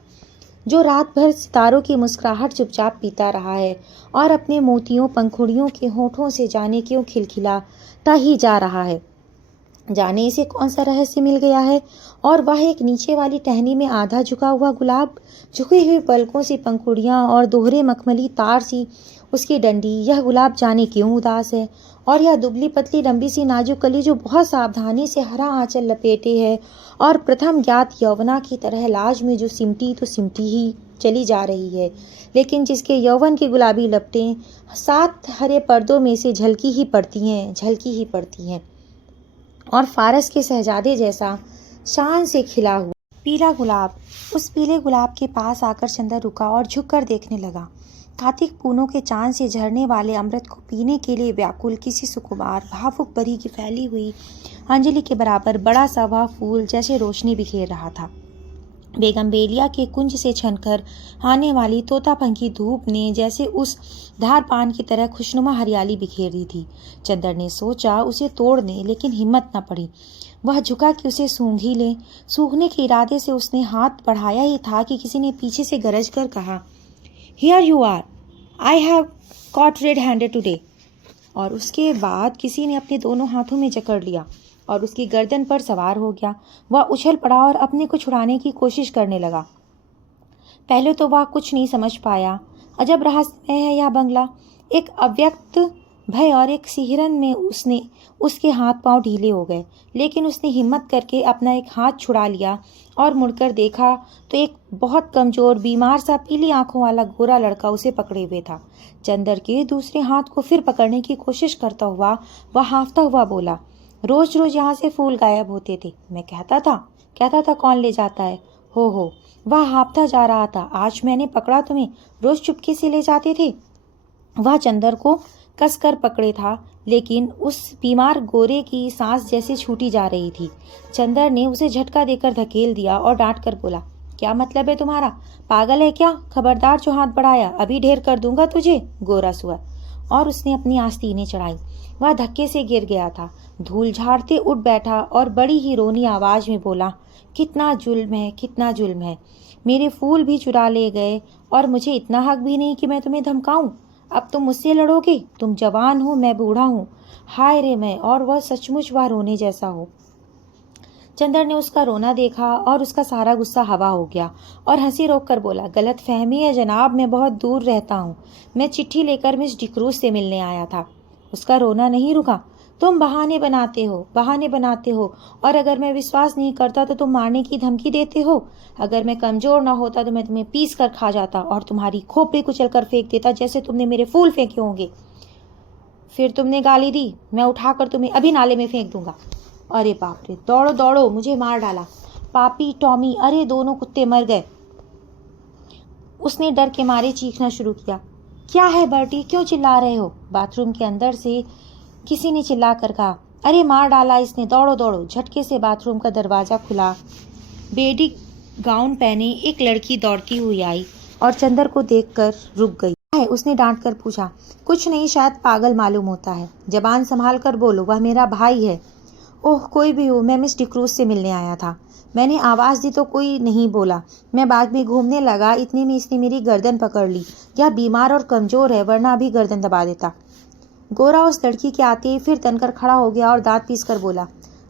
जो रात भर सितारों की मुस्कुराहट चुपचाप पीता रहा है और अपने मोतियों पंखुड़ियों के होठों से जाने क्यों खिलखिलाता ही जा रहा है। जाने इसे कौन सा रहस्य मिल गया है। और वह एक नीचे वाली टहनी में आधा झुका हुआ गुलाब, झुकी हुई पलकों सी पंखुड़ियां और दोहरे मखमली तार सी उसकी डंडी। यह गुलाब जाने क्यों उदास है। और यह दुबली पतली लंबी सी नाजुक कली जो बहुत सावधानी से हरा आंचल लपेटे है और प्रथम ज्ञात यौवना की तरह लाज में जो सिमटी तो सिमटी ही चली जा रही है, लेकिन जिसके यौवन की गुलाबी लपटें 7 हरे पर्दों में से झलकी ही पड़ती हैं। और फारस के शहजादे जैसा शान से खिला हुआ पीला गुलाब। उस पीले गुलाब के पास आकर चंदर रुका और झुककर देखने लगा। कार्तिक पूनों के चांद से झरने वाले अमृत को पीने के लिए व्याकुल किसी सुकुमार भावुक परी की फैली हुई अंजलि के बराबर बड़ा सा वह फूल जैसे रोशनी बिखेर रहा था। बेगमबेलिया के कुंज से छनकर आने वाली तोतापंखी धूप ने जैसे उस धारपान की तरह खुशनुमा हरियाली बिखेरी थी। चंदर ने सोचा उसे तोड़ दे, लेकिन हिम्मत न पड़ी। वह झुका कि उसे सूंघ ही ले। सूंघने के इरादे से उसने हाथ बढ़ाया ही था कि किसी ने पीछे से गरज कर कहा, here you are, I have caught red handed today. और उसके बाद किसी ने अपने दोनों हाथों में जकड़ लिया और उसकी गर्दन पर सवार हो गया। वह उछल पड़ा और अपने को छुड़ाने की कोशिश करने लगा। पहले तो वह कुछ नहीं समझ पाया। अजब रहस्यमय है यह बंगला। एक अव्यक्त भय और एक सिहरन में उसके हाथ पांव ढीले हो गए, लेकिन उसने हिम्मत करके अपना एक हाथ छुड़ा लिया और मुड़कर देखा तो एक बहुत कमजोर बीमार सा पीली आंखों वाला गोरा लड़का उसे पकड़े हुए था। चंदर के दूसरे हाथ को फिर पकड़ने की कोशिश करता हुआ वह हांफता हुआ बोला, रोज रोज यहाँ से फूल गायब होते थे। मैं कहता था कौन ले जाता है। हो वह हाँफता जा रहा था। आज मैंने पकड़ा तुम्हें, रोज चुपके से ले जाते थे। वह चंदर को कसकर पकड़े था, लेकिन उस बीमार गोरे की सांस जैसे छूटी जा रही थी। चंदर ने उसे झटका देकर धकेल दिया और डांट कर बोला, क्या मतलब है तुम्हारा? पागल है क्या? खबरदार जो हाथ बढ़ाया, अभी ढेर कर दूंगा तुझे, गोरा सुअर। और उसने अपनी आस्तीनें चढ़ाई। वह धक्के से गिर गया था। धूल झाड़ते उठ बैठा और बड़ी ही रोनी आवाज में बोला, कितना जुल्म है। मेरे फूल भी चुरा ले गए और मुझे इतना हक भी नहीं कि मैं तुम्हें धमकाऊं। अब तुम मुझसे लड़ोगे? तुम जवान हो, मैं बूढ़ा हूँ। हाय रे मैं, और वह सचमुच वह रोने जैसा हो। चंदर ने उसका रोना देखा और उसका सारा गुस्सा हवा हो गया और हंसी रोक कर बोला, गलत फहमी है जनाब, मैं बहुत दूर रहता हूँ। मैं चिट्ठी लेकर मिस डिक्रूज से मिलने आया था। उसका रोना नहीं रुका। तुम बहाने बनाते हो और अगर मैं विश्वास नहीं करता तो तुम मारने की धमकी देते हो। अगर मैं कमजोर ना होता तो मैं तुम्हें पीस कर खा जाता और तुम्हारी खोपड़ी कुचल कर फेंक देता, जैसे तुमने मेरे फूल फेंके होंगे। फिर तुमने गाली दी, मैं उठाकर तुम्हें अभी नाले में फेंक दूंगा। अरे बाप रे, दौड़ो, मुझे मार डाला। पापी, टॉमी, अरे दोनों कुत्ते मर गए। उसने डर के मारे चीखना शुरू किया। क्या है बर्टी, क्यों चिल्ला रहे हो? बाथरूम के अंदर से किसी ने चिल्ला कर कहा, अरे मार डाला इसने, दौड़ो। झटके से बाथरूम का दरवाजा खुला। बेडी गाउन पहने एक लड़की दौड़ती हुई आई और चंदर को देखकर रुक गई। क्या है? उसने डांट कर पूछा। कुछ नहीं, शायद पागल मालूम होता है। जबान संभाल कर बोलो, वह मेरा भाई है। ओह, कोई भी हो, मैं मिस डिक्रूज से मिलने आया था। मैंने आवाज़ दी तो कोई नहीं बोला। मैं बाग में घूमने लगा, इतने में इसने मेरी गर्दन पकड़ ली। यह बीमार और कमज़ोर है, वरना अभी गर्दन दबा देता। गोरा उस लड़की के आते ही फिर तनकर खड़ा हो गया और दांत पीस कर बोला,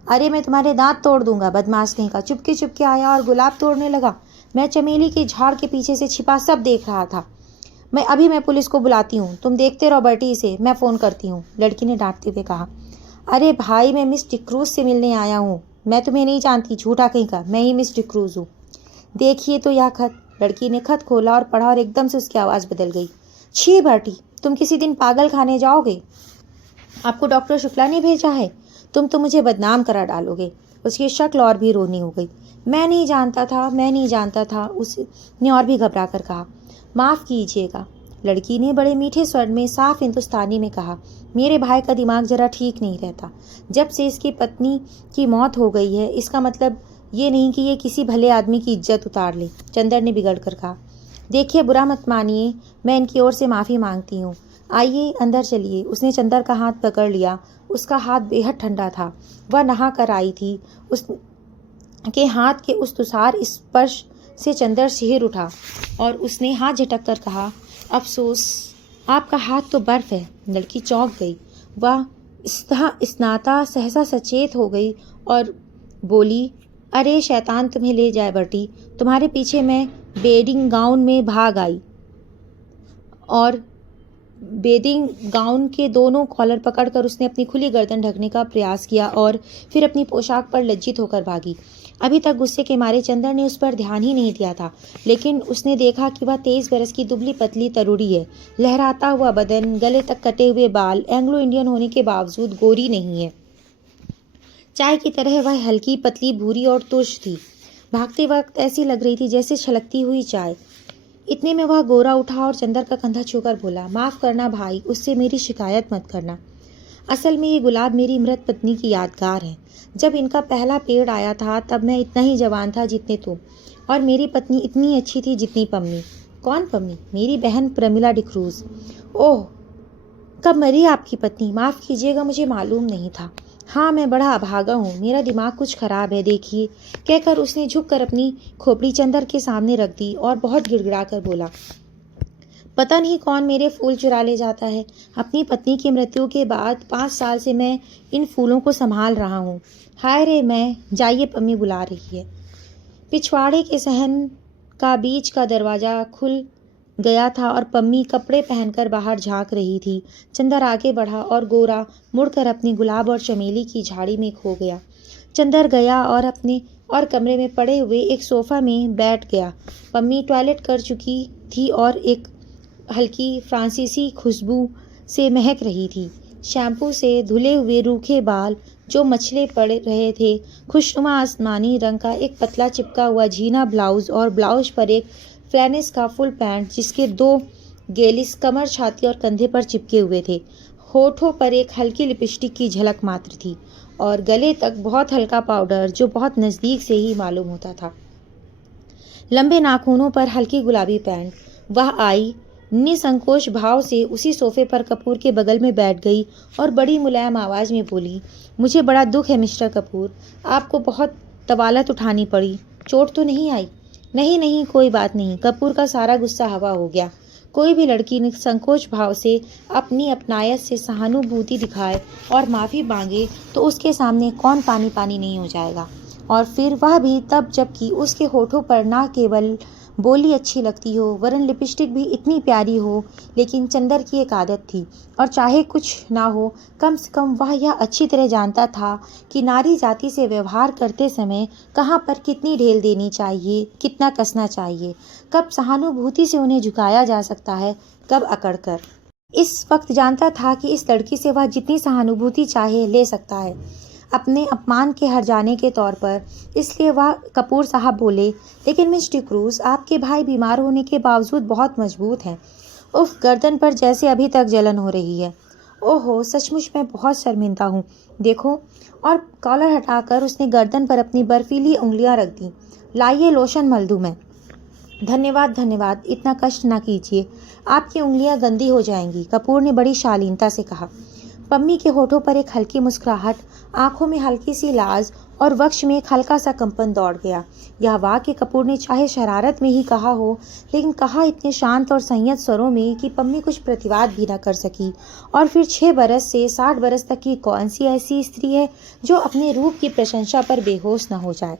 अरे मैं तुम्हारे दांत तोड़ दूंगा, बदमाश कहीं का। चुपके आया और गुलाब तोड़ने लगा। मैं चमेली के झाड़ के पीछे से छिपा सब देख रहा था। मैं पुलिस को बुलाती हूँ, तुम देखते रहो बर्टी से, मैं फ़ोन करती हूँ, लड़की ने डांटते हुए कहा। अरे भाई, मैं मिस डिक्रूज से मिलने आया हूँ, मैं तुम्हें नहीं जानती, झूठा कहीं का, मैं ही मिस डिक्रूज़ हूँ। देखिए तो यह खत। लड़की ने खत खोला और पढ़ा और एकदम से उसकी आवाज़ बदल गई। छी बर्टी, तुम किसी दिन पागल खाने जाओगे। आपको डॉक्टर शुक्ला ने भेजा है। तुम तो मुझे बदनाम करा डालोगे। उसकी शक्ल और भी रोनी हो गई। मैं नहीं जानता था, उसने और भी घबरा कर कहा। माफ़ कीजिएगा। लड़की ने बड़े मीठे स्वर में साफ हिंदुस्तानी में कहा, मेरे भाई का दिमाग जरा ठीक नहीं रहता। जब से इसकी पत्नी की मौत हो गई है, इसका मतलब ये नहीं कि ये किसी भले आदमी की इज्जत उतार ले। चंदर ने बिगड़ कर कहा, देखिए बुरा मत मानिए, मैं इनकी ओर से माफ़ी मांगती हूँ। आइए अंदर चलिए। उसने चंदर का हाथ पकड़ लिया। उसका हाथ बेहद ठंडा था। वह नहा कर आई थी। उसके हाथ के उस तुषार स्पर्श से चंदर सिहर उठा और उसने हाथ झटक कर कहा, अफसोस, आपका हाथ तो बर्फ है। लड़की चौंक गई। वह स्नाता सहसा सचेत हो गई और बोली, अरे शैतान तुम्हें ले जाए बर्टी, तुम्हारे पीछे मैं बेडिंग गाउन में भाग आई और बेडिंग गाउन के दोनों कॉलर पकड़कर उसने अपनी खुली गर्दन ढकने का प्रयास किया और फिर अपनी पोशाक पर लज्जित होकर भागी। अभी तक गुस्से के मारे चंदर ने उस पर ध्यान ही नहीं दिया था, लेकिन उसने देखा कि वह 23 बरस की दुबली पतली तरुड़ी है। लहराता हुआ बदन, गले तक कटे हुए बाल, एंग्लो इंडियन होने के बावजूद गोरी नहीं है। चाय की तरह वह हल्की पतली भूरी और तुर्श थी। भागते वक्त ऐसी लग रही थी जैसे छलकती हुई चाय। इतने में वह गोरा उठा और चंदर का कंधा छूकर बोला, माफ़ करना भाई, उससे मेरी शिकायत मत करना। असल में ये गुलाब मेरी मृत पत्नी की यादगार है। जब इनका पहला पेड़ आया था तब मैं इतना ही जवान था जितने तुम, और मेरी पत्नी इतनी अच्छी थी जितनी पम्मी। कौन पम्मी? मेरी बहन प्रमिला डिक्रूज़। ओह, कब मरी आपकी पत्नी? माफ़ कीजिएगा, मुझे मालूम नहीं था। हाँ, मैं बड़ा अभागा हूँ, मेरा दिमाग कुछ खराब है, देखिए, कहकर उसने झुककर अपनी खोपड़ी चंदर के सामने रख दी और बहुत गिड़गिड़ा कर बोला, पता नहीं कौन मेरे फूल चुरा ले जाता है। अपनी पत्नी की मृत्यु के बाद 5 साल से मैं इन फूलों को संभाल रहा हूँ। हाय रे मैं, जाइए पम्मी बुला रही है। पिछवाड़े के सहन का बीच का दरवाज़ा खुल गया था और पम्मी कपड़े पहनकर बाहर झांक रही थी। चंदर आगे बढ़ा और गोरा मुड़कर अपनी गुलाब और चमेली की झाड़ी में खो गया। चंदर गया और कमरे में पड़े हुए एक सोफ़ा में बैठ गया। पम्मी टॉयलेट कर चुकी थी और एक हल्की फ्रांसीसी खुशबू से महक रही थी। शैम्पू से धुले हुए रूखे बाल जो मछले पड़ रहे थे, खुशनुमा आसमानी रंग का एक पतला चिपका हुआ झीना ब्लाउज और ब्लाउज पर एक फ्लैनेस का फुल पैंट जिसके 2 गेलिस कमर, छाती और कंधे पर चिपके हुए थे। होठों पर एक हल्की लिपस्टिक की झलक मात्र थी और गले तक बहुत हल्का पाउडर जो बहुत नज़दीक से ही मालूम होता था। लंबे नाखूनों पर हल्की गुलाबी पैंट। वह आई, निसंकोच भाव से उसी सोफे पर कपूर के बगल में बैठ गई और बड़ी मुलायम आवाज़ में बोली, मुझे बड़ा दुख है मिस्टर कपूर, आपको बहुत तवालत उठानी पड़ी। चोट तो नहीं आई? नहीं, कोई बात नहीं। कपूर का सारा गुस्सा हवा हो गया। कोई भी लड़की संकोच भाव से अपनी अपनायत से सहानुभूति दिखाए और माफ़ी मांगे तो उसके सामने कौन पानी पानी नहीं हो जाएगा, और फिर वह भी तब जबकि उसके होठों पर ना केवल बोली अच्छी लगती हो वरन लिपस्टिक भी इतनी प्यारी हो। लेकिन चंदर की एक आदत थी, और चाहे कुछ ना हो, कम से कम वह यह अच्छी तरह जानता था कि नारी जाति से व्यवहार करते समय कहाँ पर कितनी ढेल देनी चाहिए, कितना कसना चाहिए, कब सहानुभूति से उन्हें झुकाया जा सकता है, कब अकड़कर। इस वक्त जानता था कि इस लड़की से वह जितनी सहानुभूति चाहे ले सकता है, अपने अपमान के हर जाने के तौर पर। इसलिए वह कपूर साहब बोले, लेकिन मिस डिक्रूज़, आपके भाई बीमार होने के बावजूद बहुत मजबूत हैं। उफ, गर्दन पर जैसे अभी तक जलन हो रही है। ओहो, सचमुच मैं बहुत शर्मिंदा हूँ। देखो, और कॉलर हटाकर उसने गर्दन पर अपनी बर्फीली उंगलियाँ रख दी। लाइए लोशन मल दूँ मैं? धन्यवाद, इतना कष्ट ना कीजिए, आपकी उंगलियां गंदी हो जाएंगी, कपूर ने बड़ी शालीनता से कहा। पम्मी के होठों पर एक हल्की मुस्कुराहट, आंखों में हल्की सी लाज और वक्ष में एक हल्का सा कंपन दौड़ गया। यह वाक्य कपूर ने चाहे शरारत में ही कहा हो, लेकिन कहा इतने शांत और संयत स्वरों में कि पम्मी कुछ प्रतिवाद भी न कर सकी। और फिर 6 बरस से 60 बरस तक की कौन सी ऐसी स्त्री है जो अपने रूप की प्रशंसा पर बेहोश न हो जाए।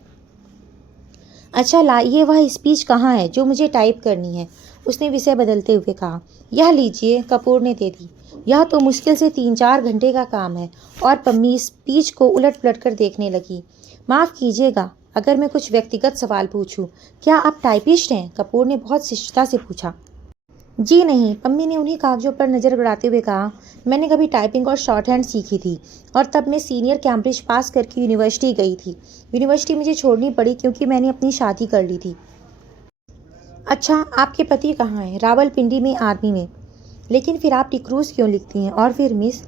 अच्छा लाइए, वह स्पीच कहाँ है जो मुझे टाइप करनी है? उसने विषय बदलते हुए कहा। यह लीजिए, कपूर ने दे दी। यह तो मुश्किल से 3-4 घंटे का काम है। और पम्मी स्पीच को उलट पुलट कर देखने लगी। माफ़ कीजिएगा, अगर मैं कुछ व्यक्तिगत सवाल पूछूं, क्या आप टाइपिस्ट हैं? कपूर ने बहुत शिष्टता से पूछा। जी नहीं, पम्मी ने उन्हीं कागजों पर नज़र गड़ाते हुए कहा। मैंने कभी टाइपिंग और शॉर्टहैंड सीखी थी और तब मैं सीनियर कैम्ब्रिज पास करके यूनिवर्सिटी गई थी। यूनिवर्सिटी मुझे छोड़नी पड़ी क्योंकि मैंने अपनी शादी कर ली थी। अच्छा, आपके पति कहाँ हैं? रावलपिंडी में, आर्मी में। लेकिन फिर आप डिक्रूज़ क्यों लिखती हैं? और फिर मिस?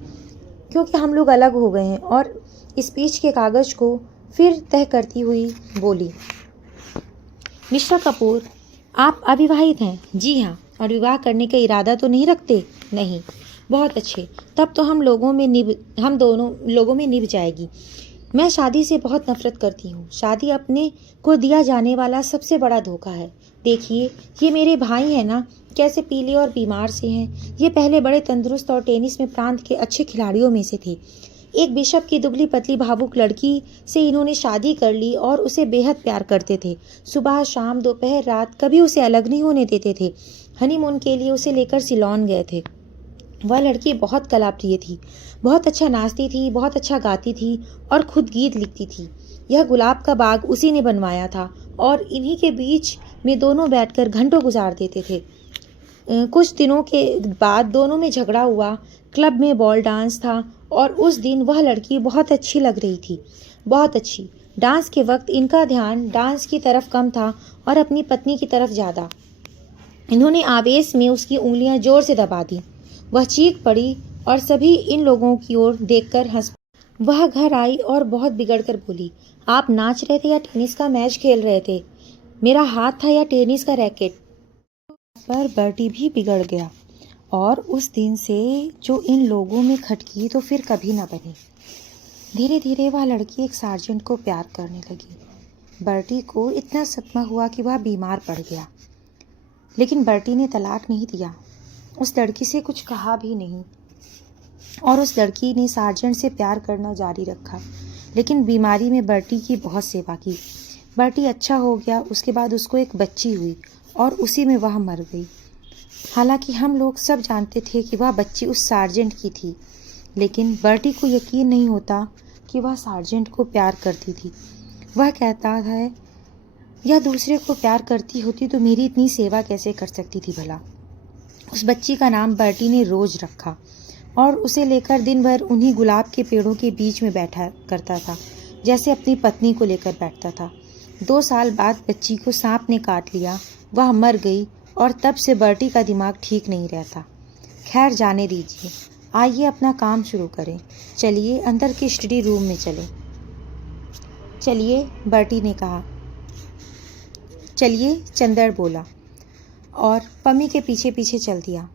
क्योंकि हम लोग अलग हो गए हैं। और स्पीच के कागज़ को फिर तह करती हुई बोली। मिस्टर कपूर, आप अविवाहित हैं? जी हाँ। और विवाह करने का इरादा तो नहीं रखते? नहीं। बहुत अच्छे, तब तो हम दोनों लोगों में निभ जाएगी। मैं शादी से बहुत नफरत करती हूँ। शादी अपने को दिया जाने वाला सबसे बड़ा धोखा है। देखिए, ये मेरे भाई हैं ना, कैसे पीले और बीमार से हैं। ये पहले बड़े तंदुरुस्त और टेनिस में प्रांत के अच्छे खिलाड़ियों में से थे। एक बिशप की दुबली पतली भावुक लड़की से इन्होंने शादी कर ली और उसे बेहद प्यार करते थे। सुबह शाम दोपहर रात कभी उसे अलग नहीं होने देते थे। हनीमून के लिए उसे लेकर सिलोन गए थे। वह लड़की बहुत कलाप्रिय थी, बहुत अच्छा नाचती थी, बहुत अच्छा गाती थी और खुद गीत लिखती थी। यह गुलाब का बाग उसी ने बनवाया था और इन्हीं के बीच में दोनों बैठकर घंटों गुजार देते थे। कुछ दिनों के बाद दोनों में झगड़ा हुआ। क्लब में बॉल डांस था और उस दिन वह लड़की बहुत अच्छी लग रही थी, बहुत अच्छी। डांस के वक्त इनका ध्यान डांस की तरफ कम था और अपनी पत्नी की तरफ ज़्यादा। इन्होंने आवेश में उसकी उंगलियां जोर से दबा दी। वह चीख पड़ी और सभी इन लोगों की ओर देखकर हंस। वह घर आई और बहुत बिगड़कर बोली, आप नाच रहे थे या टेनिस का मैच खेल रहे थे? मेरा हाथ था या टेनिस का रैकेट? पर बर्टी भी बिगड़ गया और उस दिन से जो इन लोगों में खटकी तो फिर कभी न बनी। धीरे धीरे वह लड़की एक सार्जेंट को प्यार करने लगी। बर्टी को इतना सदमा हुआ कि वह बीमार पड़ गया, लेकिन बर्टी ने तलाक नहीं दिया, उस लड़की से कुछ कहा भी नहीं और उस लड़की ने सार्जेंट से प्यार करना जारी रखा। लेकिन बीमारी में बर्टी की बहुत सेवा की। बर्टी अच्छा हो गया। उसके बाद उसको एक बच्ची हुई और उसी में वह मर गई। हालांकि हम लोग सब जानते थे कि वह बच्ची उस सार्जेंट की थी, लेकिन बर्टी को यकीन नहीं होता कि वह सार्जेंट को प्यार करती थी। वह कहता है, यह दूसरे को प्यार करती होती तो मेरी इतनी सेवा कैसे कर सकती थी भला। उस बच्ची का नाम बर्टी ने रोज रखा और उसे लेकर दिन भर उन्हीं गुलाब के पेड़ों के बीच में बैठा करता था, जैसे अपनी पत्नी को लेकर बैठता था। 2 साल बाद बच्ची को सांप ने काट लिया, वह मर गई और तब से बर्टी का दिमाग ठीक नहीं रहता। खैर, जाने दीजिए, आइए अपना काम शुरू करें। चलिए अंदर के स्टडी रूम में चलें। चलिए, बर्टी ने कहा। चलिए, चंदर बोला और पम्मी के पीछे पीछे चल दिया।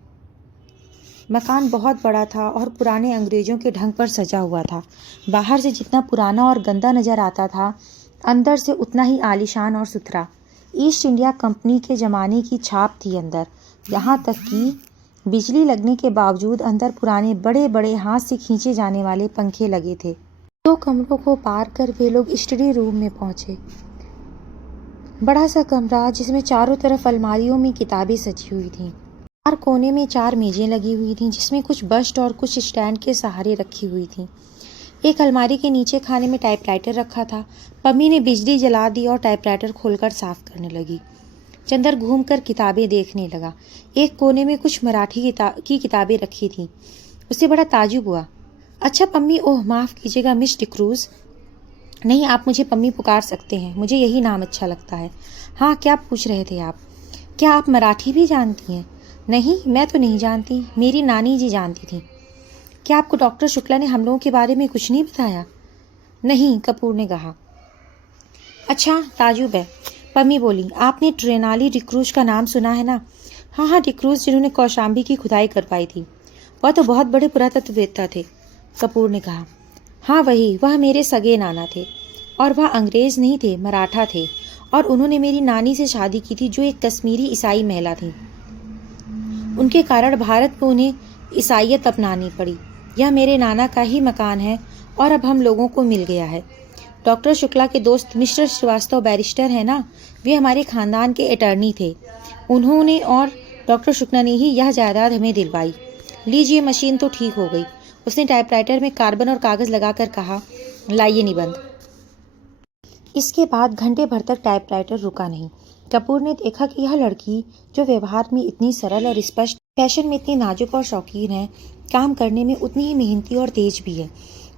मकान बहुत बड़ा था और पुराने अंग्रेज़ों के ढंग पर सजा हुआ था। बाहर से जितना पुराना और गंदा नज़र आता था, अंदर से उतना ही आलीशान और सुथरा। ईस्ट इंडिया कंपनी के ज़माने की छाप थी अंदर। यहाँ तक कि बिजली लगने के बावजूद अंदर पुराने बड़े बड़े हाथ से खींचे जाने वाले पंखे लगे थे। 2 कमरों को पार कर वे लोग स्टडी रूम में पहुँचे। बड़ा सा कमरा जिसमें चारों तरफ अलमारियों में किताबें सजी हुई थीं। 4 कोने में 4 मेजें लगी हुई थीं, जिसमें कुछ बस्ट और कुछ स्टैंड के सहारे रखी हुई थीं। एक अलमारी के नीचे खाने में टाइपराइटर रखा था। पम्मी ने बिजली जला दी और टाइपराइटर खोलकर साफ करने लगी। चंदर घूमकर किताबें देखने लगा। एक कोने में कुछ मराठी की किताबें रखी थीं। उसे बड़ा ताज्जुब हुआ। अच्छा पम्मी, ओह माफ़ कीजिएगा मिस डिक्रूज़। नहीं, आप मुझे पम्मी पुकार सकते हैं, मुझे यही नाम अच्छा लगता है। हाँ, क्या पूछ रहे थे आप? क्या आप मराठी भी जानती हैं? नहीं, मैं तो नहीं जानती, मेरी नानी जी जानती थी। क्या आपको डॉक्टर शुक्ला ने हम लोगों के बारे में कुछ नहीं बताया? नहीं, कपूर ने कहा। अच्छा, ताजुब है। पम्मी बोली, आपने ट्रेनाली डिक्रूज़ का नाम सुना है ना? हाँ हाँ, डिक्रूज़ जिन्होंने कौशाम्बी की खुदाई करवाई थी। वह तो बहुत बड़े पुरातत्ववेत्ता थे, कपूर ने कहा। हाँ वही, वह मेरे सगे नाना थे और वह अंग्रेज़ नहीं थे, मराठा थे और उन्होंने मेरी नानी से शादी की थी जो एक कश्मीरी ईसाई महिला थी। उनके कारण भारत में उन्हें ईसाइयत अपनानी पड़ी। यह मेरे नाना का ही मकान है और अब हम लोगों को मिल गया है। डॉक्टर शुक्ला के दोस्त मिस्टर श्रीवास्तव बैरिस्टर हैं ना, वे हमारे खानदान के अटर्नी थे। उन्होंने और डॉक्टर शुक्ला ने ही यह जायदाद हमें दिलवाई। लीजिए, मशीन तो ठीक हो गई। उसने टाइपराइटर में कार्बन और कागज़ लगाकर कहा, लाइए निबंध। इसके बाद घंटे भर तक टाइपराइटर रुका नहीं। कपूर ने देखा कि यह लड़की, जो व्यवहार में इतनी सरल और स्पष्ट, फैशन में इतनी नाजुक और शौकीन है, काम करने में उतनी ही मेहनती और तेज भी है।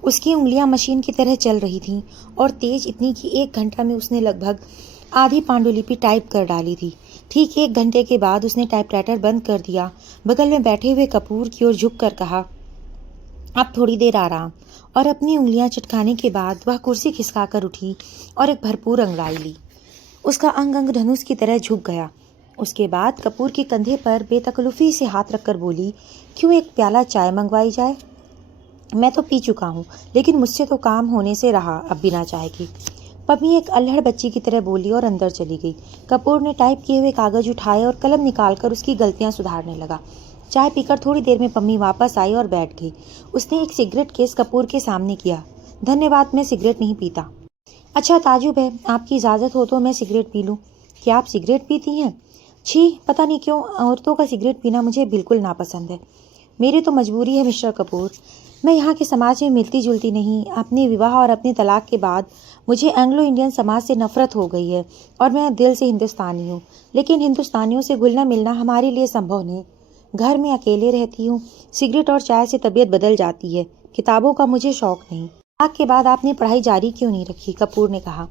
उसकी उंगलियां मशीन की तरह चल रही थीं और तेज इतनी कि 1 घंटा में उसने लगभग आधी पांडुलिपि टाइप कर डाली थी। ठीक 1 घंटे के बाद उसने टाइपराइटर बंद कर दिया। बगल में बैठे हुए कपूर की ओर झुककर कहा, अब थोड़ी देर आराम। और अपनी उंगलियां चटकाने के बाद वह कुर्सी खिसकाकर उठी और एक भरपूर अंगड़ाई ली। उसका अंग अंग धनुष की तरह झुक गया। उसके बाद कपूर के कंधे पर बेतकल्लुफी से हाथ रखकर बोली, क्यों एक प्याला चाय मंगवाई जाए? मैं तो पी चुका हूँ, लेकिन मुझसे तो काम होने से रहा अब बिना चाय के। पम्मी एक अल्हड़ बच्ची की तरह बोली और अंदर चली गई। कपूर ने टाइप किए हुए कागज उठाए और कलम निकालकर उसकी गलतियां सुधारने लगा। चाय पीकर थोड़ी देर में पम्मी वापस आई और बैठ गई। उसने एक सिगरेट केस कपूर के सामने किया। धन्यवाद, मैं सिगरेट नहीं पीता। अच्छा ताजुब है, आपकी इजाज़त हो तो मैं सिगरेट पी लूँ। क्या आप सिगरेट पीती हैं? छी, पता नहीं क्यों औरतों का सिगरेट पीना मुझे बिल्कुल नापसंद है। मेरी तो मजबूरी है मिस्टर कपूर। मैं यहाँ के समाज में मिलती जुलती नहीं। अपने विवाह और अपने तलाक के बाद मुझे एंग्लो इंडियन समाज से नफरत हो गई है और मैं दिल से हिंदुस्तानी हूँ। लेकिन हिंदुस्तानियों से घुलना मिलना हमारे लिए संभव नहीं। घर में अकेले रहती हूँ। सिगरेट और चाय से तबीयत बदल जाती है। किताबों का मुझे शौक नहीं। तलाक के बाद आपने पढ़ाई जारी क्यों नहीं रखी? कपूर ने कहा।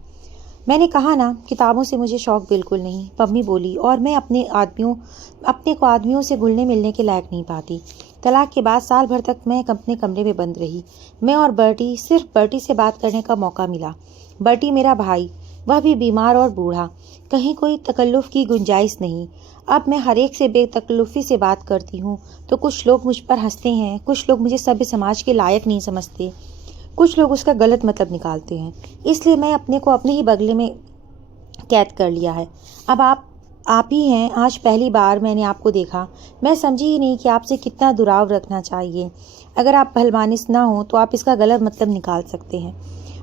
मैंने कहा ना, किताबों से मुझे शौक बिल्कुल नहीं, पम्मी बोली, और मैं अपने को आदमियों से घुलने मिलने के लायक नहीं पाती। तलाक के बाद साल भर तक मैं अपने कमरे में बंद रही। मैं और बर्टी, सिर्फ बर्टी से बात करने का मौका मिला। बर्टी मेरा भाई, वह भी बीमार और बूढ़ा। कहीं कोई तकल्लुफ़ की गुंजाइश नहीं। अब मैं हर एक से बेतकल्लुफ़ी से बात करती हूँ तो कुछ लोग मुझ पर हंसते हैं, कुछ लोग मुझे सभ्य समाज के लायक नहीं समझते, कुछ लोग उसका गलत मतलब निकालते हैं। इसलिए मैं अपने को अपने ही बगले में कैद कर लिया है। अब आप ही हैं। आज पहली बार मैंने आपको देखा। मैं समझी ही नहीं कि आपसे कितना दुराव रखना चाहिए। अगर आप भलमानिस ना हो तो आप इसका गलत मतलब निकाल सकते हैं।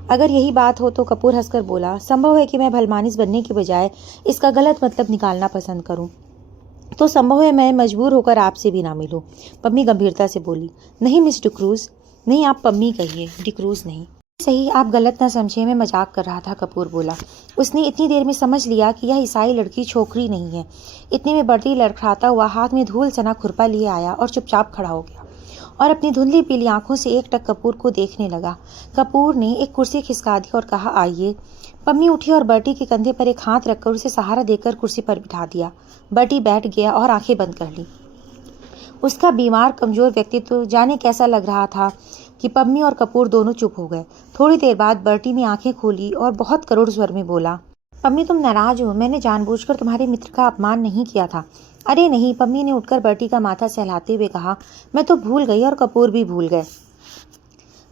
अगर यही बात हो तो कपूर हंसकर बोला, संभव है कि मैं भलमानिस बनने के बजाय इसका गलत मतलब निकालना पसंद करूं। तो संभव है मैं मजबूर होकर आपसे भी ना मिलूं। पम्मी गंभीरता से बोली, नहीं मिस डिक्रूज, नहीं आप पम्मी कहिए, डिक्रूज नहीं। सही, आप गलत ना समझिए, मैं मजाक कर रहा था, कपूर बोला। उसने इतनी देर में समझ लिया कि यह ईसाई लड़की छोकरी नहीं है। इतने में बर्टी लड़खड़ाता हुआ हाथ में धूल सना खुरपा लिए आया और चुपचाप खड़ा हो गया और अपनी धुंधली पीली आंखों से एकटक कपूर को देखने लगा। कपूर ने एक कुर्सी खिसका दी और कहा, आइए। पम्मी उठी और बर्टी के कंधे पर एक हाथ रखकर उसे सहारा देकर कुर्सी पर बिठा दिया। बर्टी बैठ गया और आंखें बंद कर ली। उसका बीमार कमजोर व्यक्तित्व जाने कैसा लग रहा था कि पम्मी और कपूर दोनों चुप हो गए। थोड़ी देर बाद बर्टी ने आंखें खोली और बहुत करुण स्वर में बोला, पम्मी तुम नाराज हो? मैंने जानबूझकर तुम्हारे मित्र का अपमान नहीं किया था। अरे नहीं, पम्मी ने उठकर बर्टी का माथा सहलाते हुए कहा, मैं तो भूल गई और कपूर भी भूल गए।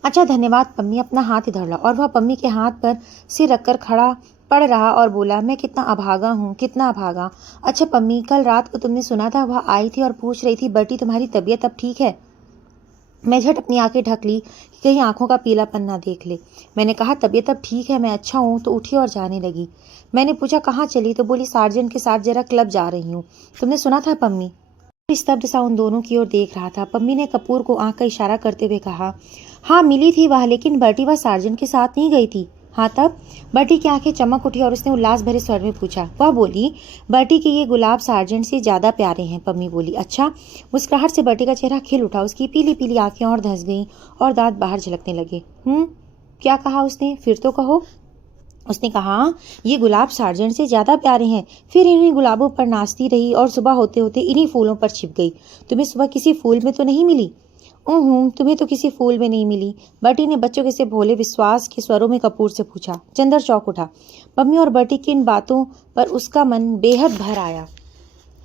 अच्छा धन्यवाद पम्मी, अपना हाथ इधर ला। और वह पम्मी के हाथ पर सिर रखकर खड़ा पड़ रहा और बोला, मैं कितना अभागा हूँ, कितना अभागा। अच्छा पम्मी, कल रात को तुमने सुना था वह आई थी और पूछ रही थी, बर्टी तुम्हारी तबीयत अब ठीक है? मैं झट अपनी आंखें ढक ली कि कहीं आंखों का पीलापन ना देख ले। मैंने कहा, तबीयत अब ठीक है, मैं अच्छा हूँ, तो उठी और जाने लगी। मैंने पूछा, कहाँ चली? तो बोली, सार्जेंट के साथ जरा क्लब जा रही हूँ। तुमने सुना था पम्मी? स्तब्ध सा उन दोनों की ओर देख रहा था। पम्मी ने कपूर को आंख का इशारा करते हुए कहा, हाँ मिली थी वह, लेकिन बर्टी वह सार्जेंट के साथ नहीं गई थी। हाँ तब? बर्टी की आंखें चमक उठी और उसने उल्लास भरे स्वर में पूछा। वह बोली, बर्टी के ये गुलाब सार्जेंट से ज्यादा प्यारे हैं। पम्मी बोली, अच्छा? मुस्कुराहट से बर्टी का चेहरा खिल उठा। उसकी पीली पीली आंखें और धंस गईं और दांत बाहर झलकने लगे। क्या कहा उसने? फिर तो कहो। उसने कहा, ये गुलाब सार्जेंट से ज्यादा प्यारे हैं। फिर इन्हीं गुलाबों पर नाचती रही और सुबह होते होते इन्हीं फूलों पर छिप गई। तुम्हें सुबह किसी फूल में तो नहीं मिली? तुम्हें तो किसी फूल में नहीं मिली। बर्टी ने बच्चों के से भोले विश्वास के स्वरों में कपूर से पूछा। चंदर चौंक उठा। पम्मी और बर्टी की इन बातों पर उसका मन बेहद भर आया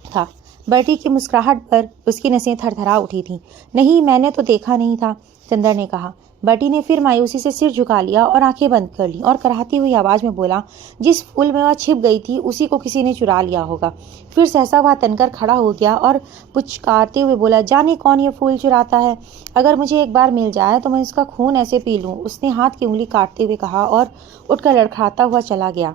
था। बर्टी की मुस्कुराहट पर उसकी नसें थरथरा उठी थीं। नहीं, मैंने तो देखा नहीं था, चंदर ने कहा। बर्टी ने फिर मायूसी से सिर झुका लिया और आंखें बंद कर ली और कराहती हुई आवाज में बोला, जिस फूल में वह छिप गई थी उसी को किसी ने चुरा लिया होगा। फिर सहसा वह तनकर खड़ा हो गया और पुचकारते हुए बोला, जाने कौन ये फूल चुराता है। अगर मुझे एक बार मिल जाए तो मैं उसका खून ऐसे पी लूं। उसने हाथ की उंगली काटते हुए कहा और उठकर लड़खड़ाता हुआ चला गया।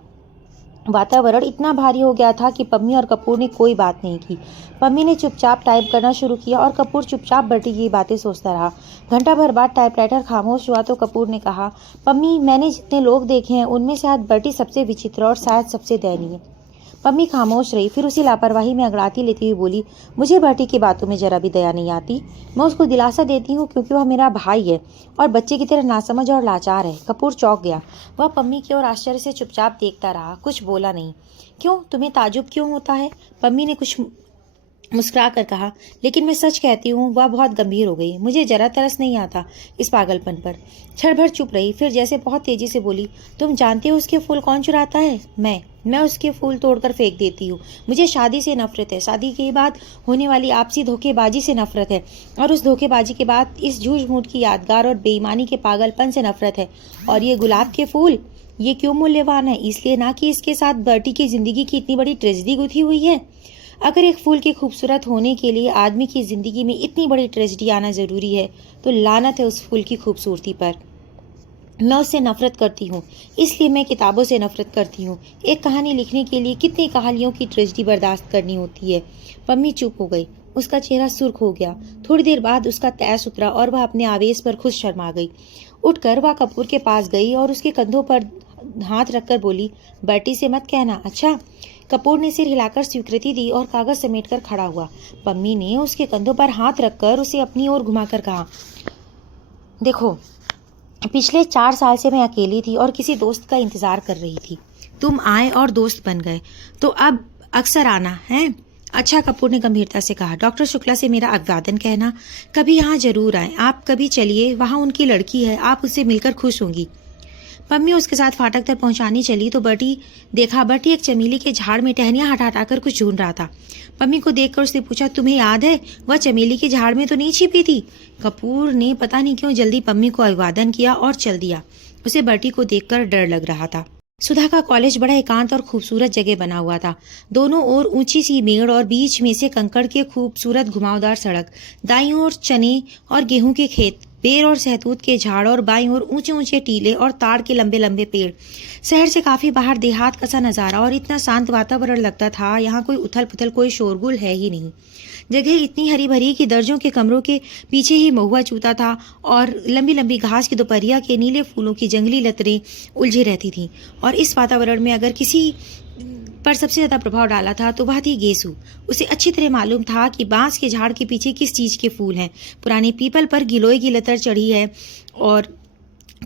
वातावरण इतना भारी हो गया था कि पम्मी और कपूर ने कोई बात नहीं की। पम्मी ने चुपचाप टाइप करना शुरू किया और कपूर चुपचाप बर्टी की बातें सोचता रहा। घंटा भर बाद टाइपराइटर खामोश हुआ तो कपूर ने कहा, पम्मी, मैंने जितने लोग देखे हैं उनमें से आज बर्टी सबसे विचित्र और शायद सबसे दयनीय। पम्मी खामोश रही, फिर उसी लापरवाही में अगड़ाती लेती हुई बोली, मुझे बर्टी की बातों में जरा भी दया नहीं आती। मैं उसको दिलासा देती हूँ क्योंकि वह मेरा भाई है और बच्चे की तरह नासमझ और लाचार है। कपूर चौंक गया। वह पम्मी की ओर आश्चर्य से चुपचाप देखता रहा, कुछ बोला नहीं। क्यों, तुम्हें ताजुब क्यों होता है? पम्मी ने कुछ मुस्कुरा कर कहा, लेकिन मैं सच कहती हूँ। वह बहुत गंभीर हो गई। मुझे जरा तरस नहीं आता इस पागलपन पर। क्षण भर चुप रही, फिर जैसे बहुत तेजी से बोली, तुम जानते हो उसके फूल कौन चुराता है? मैं उसके फूल तोड़कर फेंक देती हूँ। मुझे शादी से नफरत है, शादी के बाद होने वाली आपसी धोखेबाजी से नफरत है, और उस धोखेबाजी के बाद इस झूठ मूठ की यादगार और बेईमानी के पागलपन से नफरत है। और ये गुलाब के फूल, ये क्यों मूल्यवान है? इसलिए ना कि इसके साथ बर्टी की जिंदगी की इतनी बड़ी ट्रेजेडी गुथी हुई है। अगर एक फूल के खूबसूरत होने के लिए आदमी की जिंदगी में इतनी बड़ी ट्रेजेडी आना जरूरी है, तो लानत है उस फूल की खूबसूरती पर। मैं उससे नफरत करती हूँ, इसलिए मैं किताबों से नफरत करती हूँ। एक कहानी लिखने के लिए कितनी कहानियों की ट्रेजेडी बर्दाश्त करनी होती है। पम्मी चुप हो गई। उसका चेहरा सुर्ख हो गया। थोड़ी देर बाद उसका तैस उतरा और वह अपने आवेश पर खुद शर्मा गई। उठकर वह कपूर के पास गई और उसके कंधों पर हाथ रखकर बोली, बर्टी से मत कहना, अच्छा? कपूर ने सिर हिलाकर स्वीकृति दी और कागज समेटकर खड़ा हुआ। पम्मी ने उसके कंधों पर हाथ रखकर उसे अपनी ओर घुमाकर कहा, देखो, पिछले 4 साल से मैं अकेली थी और किसी दोस्त का इंतजार कर रही थी। तुम आए और दोस्त बन गए, तो अब अक्सर आना है। अच्छा, कपूर ने गंभीरता से कहा, डॉक्टर शुक्ला से मेरा अभिवादन कहना। कभी यहाँ जरूर आए। आप कभी चलिए, वहाँ उनकी लड़की है, आप उससे मिलकर खुश होंगी। पम्मी उसके साथ फाटक तक पहुंचाने चली तो बर्टी एक चमेली के झाड़ में टहनियां हटा हटाकर कुछ ढूंढ रहा था। पम्मी को देखकर उसने पूछा, तुम्हें याद है वह चमेली के झाड़ में तो नहीं छिपी थी? कपूर ने पता नहीं क्यों जल्दी पम्मी को अभिवादन किया और चल दिया। उसे बर्टी को देखकर डर लग रहा था। सुधा का कॉलेज बड़ा एकांत और खूबसूरत जगह बना हुआ था। दोनों ओर ऊंची सी मेड़ और बीच में से कंकड़ के खूबसूरत घुमावदार सड़क। दाईं ओर चने और गेहूं के खेत, बेर और सहतूत के झाड़ और बाईं ओर ऊंचे ऊंचे टीले और ताड़ के लंबे लंबे पेड़। शहर से काफी बाहर देहात का सा नजारा और इतना शांत वातावरण लगता था। यहाँ कोई उथल पुथल, कोई शोरगुल है ही नहीं। जगह इतनी हरी भरी कि दर्जों के कमरों के पीछे ही महुआ चूता था और लंबी लंबी घास की दोपहरिया के नीले फूलों की जंगली लतरें उलझी रहती थीं। और इस वातावरण में अगर किसी पर सबसे ज्यादा प्रभाव डाला था तो वह थी गेसू। उसे अच्छी तरह मालूम था कि बांस के झाड़ के पीछे किस चीज के फूल हैं। पुराने पीपल पर गिलोय की लतर चढ़ी है और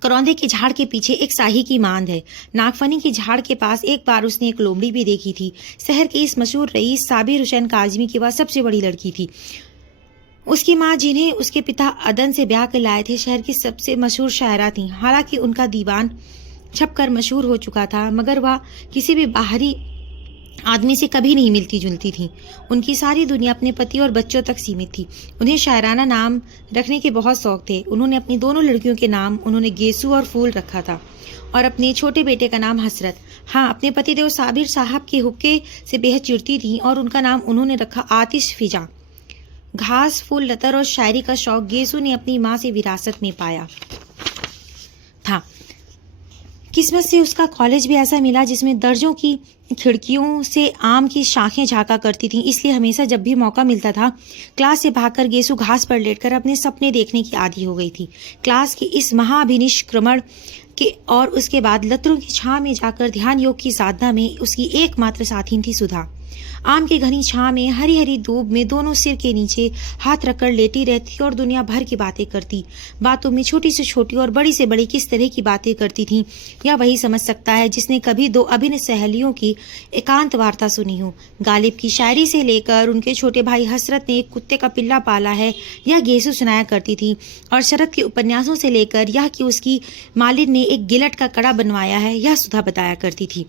करौंदे के झाड़ के पीछे एक शाही की मांद है। नागफनी के झाड़ के पास एक बार उसने एक लोमड़ी भी देखी थी। शहर की इस मशहूर रईस साबिर हुसैन काजमी की वह सबसे बड़ी लड़की थी। उसकी माँ, जिन्हें उसके पिता अदन से ब्याह कर लाए थे, शहर की सबसे मशहूर शायरा थी। हालांकि उनका दीवान छपकर मशहूर हो चुका था, मगर वह किसी भी बाहरी आदमी से कभी नहीं मिलती जुलती थी। उनकी सारी दुनिया अपने पति और बच्चों तक सीमित थी। उन्हें शायराना नाम रखने के बहुत शौक थे। उन्होंने अपनी दोनों लड़कियों के नाम उन्होंने गेसू और फूल रखा था और अपने छोटे बेटे का नाम हसरत। हाँ, अपने पतिदेव साबिर साहब के हुक्के से बेहद चिढ़ती थी और उनका नाम उन्होंने रखा आतिश फिजा। घास, फूल, लतर और शायरी का शौक गेसू ने अपनी माँ से विरासत में पाया था। किस्मत से उसका कॉलेज भी ऐसा मिला जिसमें दर्जों की खिड़कियों से आम की शाखें झांका करती थीं। इसलिए हमेशा जब भी मौका मिलता था, क्लास से भागकर गेसू घास पर लेटकर अपने सपने देखने की आदी हो गई थी। क्लास के इस महाभिनिष्क्रमण के और उसके बाद लतरों की छां में जाकर ध्यान योग की साधना में उसकी एकमात्र साथी थी सुधा। आम की घनी छां में हरी हरी धूप में दोनों सिर के नीचे हाथ रखकर लेटी रहती और दुनिया भर की बातें करती। बातों में छोटी से छोटी और बड़ी से बड़ी किस तरह की बातें करती थी, यह वही समझ सकता है जिसने कभी दो अभिन्न सहेलियों की एकांत वार्ता सुनी हो। गालिब की शायरी से लेकर उनके छोटे भाई हसरत ने एक कुत्ते का पिल्ला पाला है, यह गेसू सुनाया करती थी। और शरद के उपन्यासों से लेकर यह कि उसकी मालिन ने एक गिलट का कड़ा बनवाया है, यह सुधा बताया करती थी।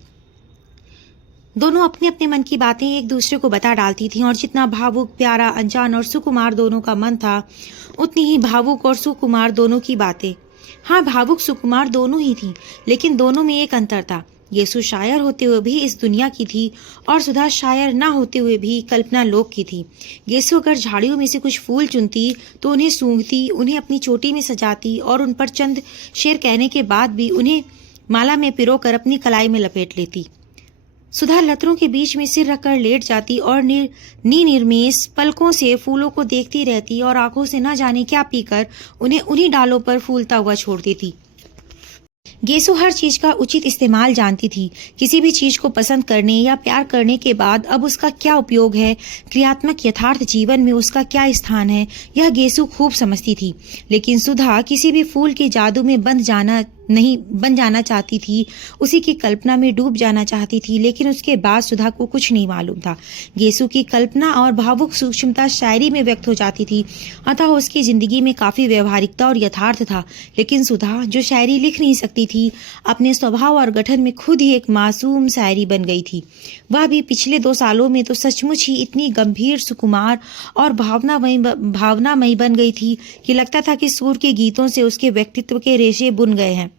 दोनों अपने अपने मन की बातें एक दूसरे को बता डालती थीं और जितना भावुक, प्यारा, अनजान और सुकुमार दोनों का मन था, उतनी ही भावुक और सुकुमार दोनों की बातें। हाँ, भावुक सुकुमार दोनों ही थीं, लेकिन दोनों में एक अंतर था। येसु शायर होते हुए भी इस दुनिया की थी और सुधा शायर ना होते हुए भी कल्पना लोक की थी। येसु अगर झाड़ियों में से कुछ फूल चुनती तो उन्हें सूंघती, उन्हें अपनी चोटी में सजाती और उन पर चंद शेर कहने के बाद भी उन्हें माला में पिरोकर अपनी कलाई में लपेट लेती। सुधा लतरों के बीच में सिर रखकर लेट जाती और निर्मेष पलकों से फूलों को देखती रहती और आंखों से न जाने क्या पीकर उन्हें उन्हीं डालों पर फूलता हुआ छोड़ देती। गेसु हर चीज का उचित इस्तेमाल जानती थी। किसी भी चीज को पसंद करने या प्यार करने के बाद अब उसका क्या उपयोग है, क्रियात्मक यथार्थ जीवन में उसका क्या स्थान है, यह गेसु खूब समझती थी। लेकिन सुधा किसी भी फूल के जादू में बन जाना चाहती थी, उसी की कल्पना में डूब जाना चाहती थी। लेकिन उसके बाद सुधा को कुछ नहीं मालूम था। गेसु की कल्पना और भावुक सूक्ष्मता शायरी में व्यक्त हो जाती थी, अतः उसकी जिंदगी में काफी व्यवहारिकता और यथार्थ था। लेकिन सुधा जो शायरी लिख नहीं सकती थी, अपने स्वभाव और गठन में खुद ही एक मासूम शायरी बन गई थी। वह भी पिछले 2 सालों में तो सचमुच ही इतनी गंभीर, सुकुमार और भावनामयी बन गई थी कि लगता था कि सूर के गीतों से उसके व्यक्तित्व के रेशे बुन गए हैं।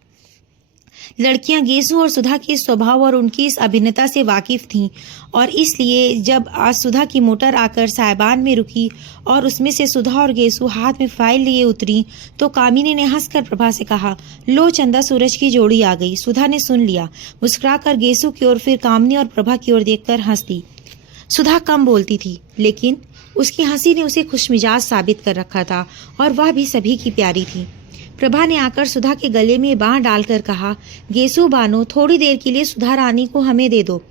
लड़कियां गेसु और सुधा के स्वभाव और उनकी इस अभिन्नता से वाकिफ थीं, और इसलिए जब आज सुधा की मोटर आकर साहिबान में रुकी और उसमें से सुधा और गेसु हाथ में फाइल लिए उतरी, तो कामिनी ने हंसकर प्रभा से कहा, लो चंदा सूरज की जोड़ी आ गई। सुधा ने सुन लिया, मुस्कुराकर गेसु की ओर फिर कामिनी और प्रभा की ओर देखकर हंस दी। सुधा कम बोलती थी, लेकिन उसकी हंसी ने उसे खुशमिजाज साबित कर रखा था और वह भी सभी की प्यारी थी। प्रभा ने आकर सुधा के गले में बांह डालकर कहा, गेसु बानो, थोड़ी देर के लिए सुधा रानी को हमें दे दो,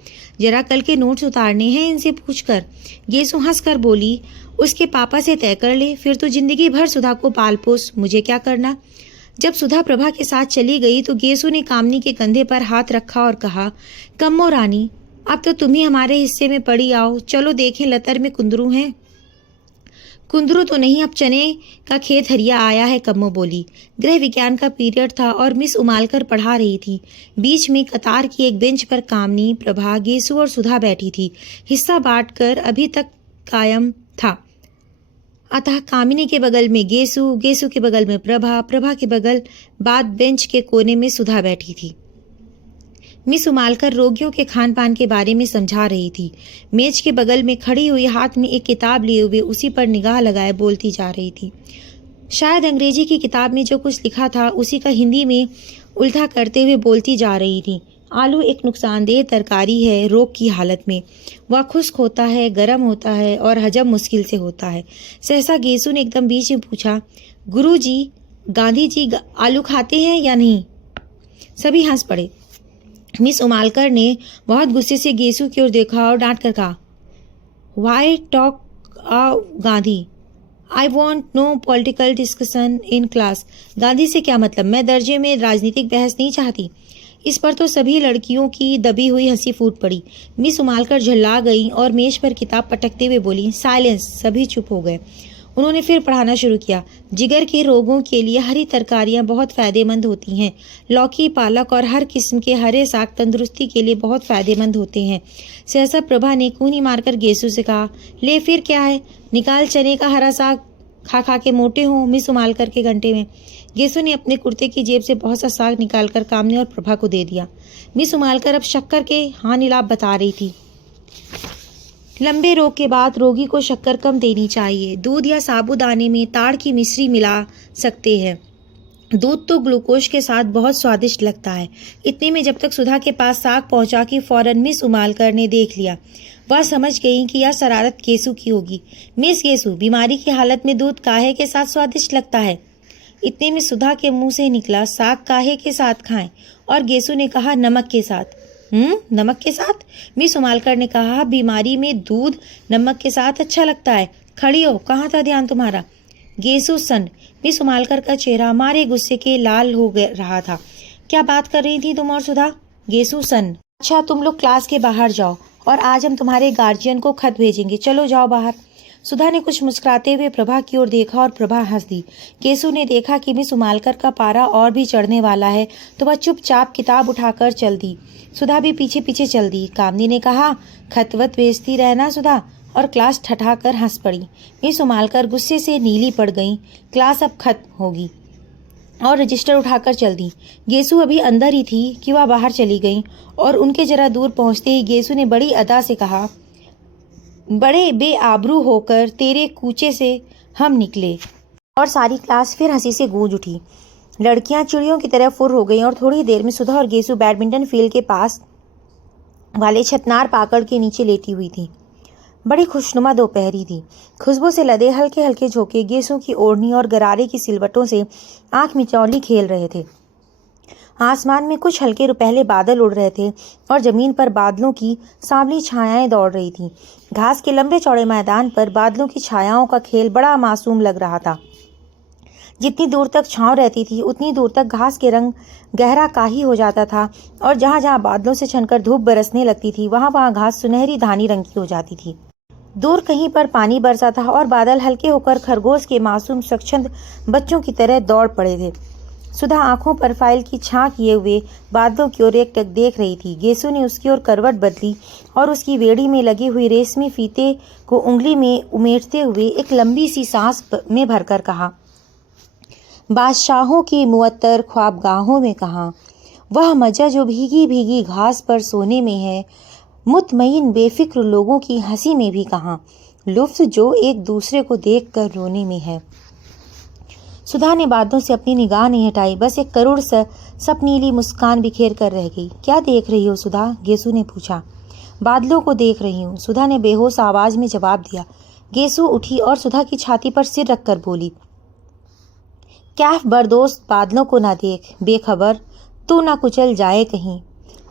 जरा कल के नोट्स उतारने हैं इनसे पूछकर। गेसु हंसकर बोली, उसके पापा से तय कर ले, फिर तो जिंदगी भर सुधा को पाल पोस, मुझे क्या करना। जब सुधा प्रभा के साथ चली गई तो गेसु ने कामनी के कंधे पर हाथ रखा और कहा, कम्मो रानी, अब तो तुम ही हमारे हिस्से में पड़ी आओ, चलो देखें लतर में कुंदरू हैं। कुंदरू तो नहीं, अब चने का खेत हरिया आया है, कम्मो बोली। गृह विज्ञान का पीरियड था और मिस उमालकर पढ़ा रही थी। बीच में कतार की एक बेंच पर कामनी, प्रभा, गेसु और सुधा बैठी थी। हिस्सा बांटकर अभी तक कायम था, अतः कामिनी के बगल में गेसु, गेसु के बगल में प्रभा, प्रभा के बगल बाद बेंच के कोने में सुधा बैठी थी। मिस उमालकर रोगियों के खान पान के बारे में समझा रही थी। मेज के बगल में खड़ी हुई हाथ में एक किताब लिए हुए उसी पर निगाह लगाए बोलती जा रही थी। शायद अंग्रेजी की किताब में जो कुछ लिखा था उसी का हिंदी में उल्टा करते हुए बोलती जा रही थी। आलू एक नुकसानदेह तरकारी है रोग की हालत में। वह खुश्क होता है, गर्म होता है और हजम मुश्किल से होता है। सहसा गेसु ने एकदम बीच में पूछा, गुरुजी, गांधी जी आलू खाते हैं या नहीं? सभी हंस पड़े। मिस उमालकर ने बहुत गुस्से से गेसु की ओर देखा और डांट कर कहा, why talk Gandhi? I want no political discussion in class. Gandhi से क्या मतलब? मैं दर्जे में राजनीतिक बहस नहीं चाहती। इस पर तो सभी लड़कियों की दबी हुई हंसी फूट पड़ी। मिस उमालकर झल्ला गई और मेज पर किताब पटकते हुए बोली, साइलेंस। सभी चुप हो गए। उन्होंने फिर पढ़ाना शुरू किया। जिगर के रोगों के लिए हरी तरकारियां बहुत फायदेमंद होती हैं। लौकी, पालक और हर किस्म के हरे साग तंदुरुस्ती के लिए बहुत फायदेमंद होते हैं। सहसा प्रभा ने कूनी मारकर गेसु से कहा, ले फिर क्या है, निकाल चने का हरा साग, खा खा के मोटे हो। मिस उमालकर के घंटे में गेसु ने अपने कुर्ते की जेब से बहुत सा साग निकालकर कामनी और प्रभा को दे दिया। मिस उमालकर अब शक्कर के हाँ नीलाप बता रही थी। लंबे रोग के बाद रोगी को शक्कर कम देनी चाहिए। दूध या साबूदाने में ताड़ की मिश्री मिला सकते हैं। दूध तो ग्लूकोज के साथ बहुत स्वादिष्ट लगता है। इतने में जब तक सुधा के पास साग पहुंचा कि फौरन मिस उमालकर ने देख लिया। वह समझ गई कि यह शरारत गेसु की होगी। मिस गेसु, बीमारी की हालत में दूध काहे के साथ स्वादिष्ट लगता है? इतने में सुधा के मुंह से निकला, साग काहे के साथ खाएं? और गेसु ने कहा, नमक के साथ। नमक के साथ? मिस उमालकर ने कहा, बीमारी में दूध नमक के साथ अच्छा लगता है। खड़ी हो, कहाँ था ध्यान तुम्हारा? गेसु सन। मिस उमालकर का चेहरा मारे गुस्से के लाल हो रहा था। क्या बात कर रही थी तुम और सुधा? गेसु सन। अच्छा, तुम लोग क्लास के बाहर जाओ और आज हम तुम्हारे गार्जियन को खत भेजेंगे। चलो जाओ बाहर। सुधा ने कुछ मुस्कुराते हुए प्रभा की ओर देखा और प्रभा हंस दी। गेसु ने देखा कि मिस उमालकर का पारा और भी चढ़ने वाला है तो वह चुपचाप किताब उठाकर चल दी। सुधा भी पीछे पीछे चल दी। कामनी ने कहा, खतवत भेजती रहना सुधा, और क्लास ठठाकर हंस पड़ी। मिस उमालकर गुस्से से नीली पड़ गई। क्लास अब खत्म होगी और रजिस्टर उठाकर चल दी। गेसु अभी अंदर ही थी कि वह बाहर चली गई और उनके जरा दूर पहुंचते ही गेसु ने बड़ी अदा से कहा, बड़े बेआबरू होकर तेरे कूचे से हम निकले। और सारी क्लास फिर हंसी से गूंज उठी। लड़कियां चिड़ियों की तरह फुर हो गईं और थोड़ी देर में सुधा और गेसु बैडमिंटन फील्ड के पास वाले छतनार पाकड़ के नीचे लेटी हुई थी। बड़ी खुशनुमा दोपहरी थी। खुशबू से लदे हल्के हल्के झोंके गेसों की ओढ़नी और गरारे की सिलवटों से आंख मिचौली खेल रहे थे। आसमान में कुछ हल्के रुपहले बादल उड़ रहे थे और जमीन पर बादलों की सांवली छायाएं दौड़ रही थीं। घास के लंबे चौड़े मैदान पर बादलों की छायाओं का खेल बड़ा मासूम लग रहा था। जितनी दूर तक छांव रहती थी उतनी दूर तक घास के रंग गहरा काही हो जाता था और जहां जहां बादलों से छनकर धूप बरसने लगती थी वहां वहां घास सुनहरी धानी रंग की हो जाती थी। दूर कहीं पर पानी बरसा था और बादल हल्के होकर खरगोश के मासूम स्वच्छंद बच्चों की तरह दौड़ पड़े थे। सुधा आंखों पर फाइल की छां किए हुए बादलों की ओर एकटक देख रही थी। गेसू ने उसकी ओर करवट बदली और उसकी वेड़ी में लगी हुई रेशमी फीते को उंगली में उमेटते हुए एक लंबी सी सांस में भरकर कहा, बादशाहों की मुअत्तर ख्वाबगाहों में कहाँ, वह मजा जो भीगी भीगी घास पर सोने में है, मुतमईन बेफिक्र लोगों की हंसी में भी कहाँ, लुफ्त जो एक दूसरे को देखकर रोने में है। सुधा ने बादलों से अपनी निगाह नहीं हटाई, बस एक करुण सपनीली मुस्कान बिखेर कर रह गई। क्या देख रही हो सुधा? गेसू ने पूछा। बादलों को देख रही हूँ, सुधा ने बेहोश आवाज में जवाब दिया। गेसू उठी और सुधा की छाती पर सिर रखकर बोली, कैफ बरदोस्त बादलों को ना देख, बेखबर, तू ना कुचल जाए कहीं।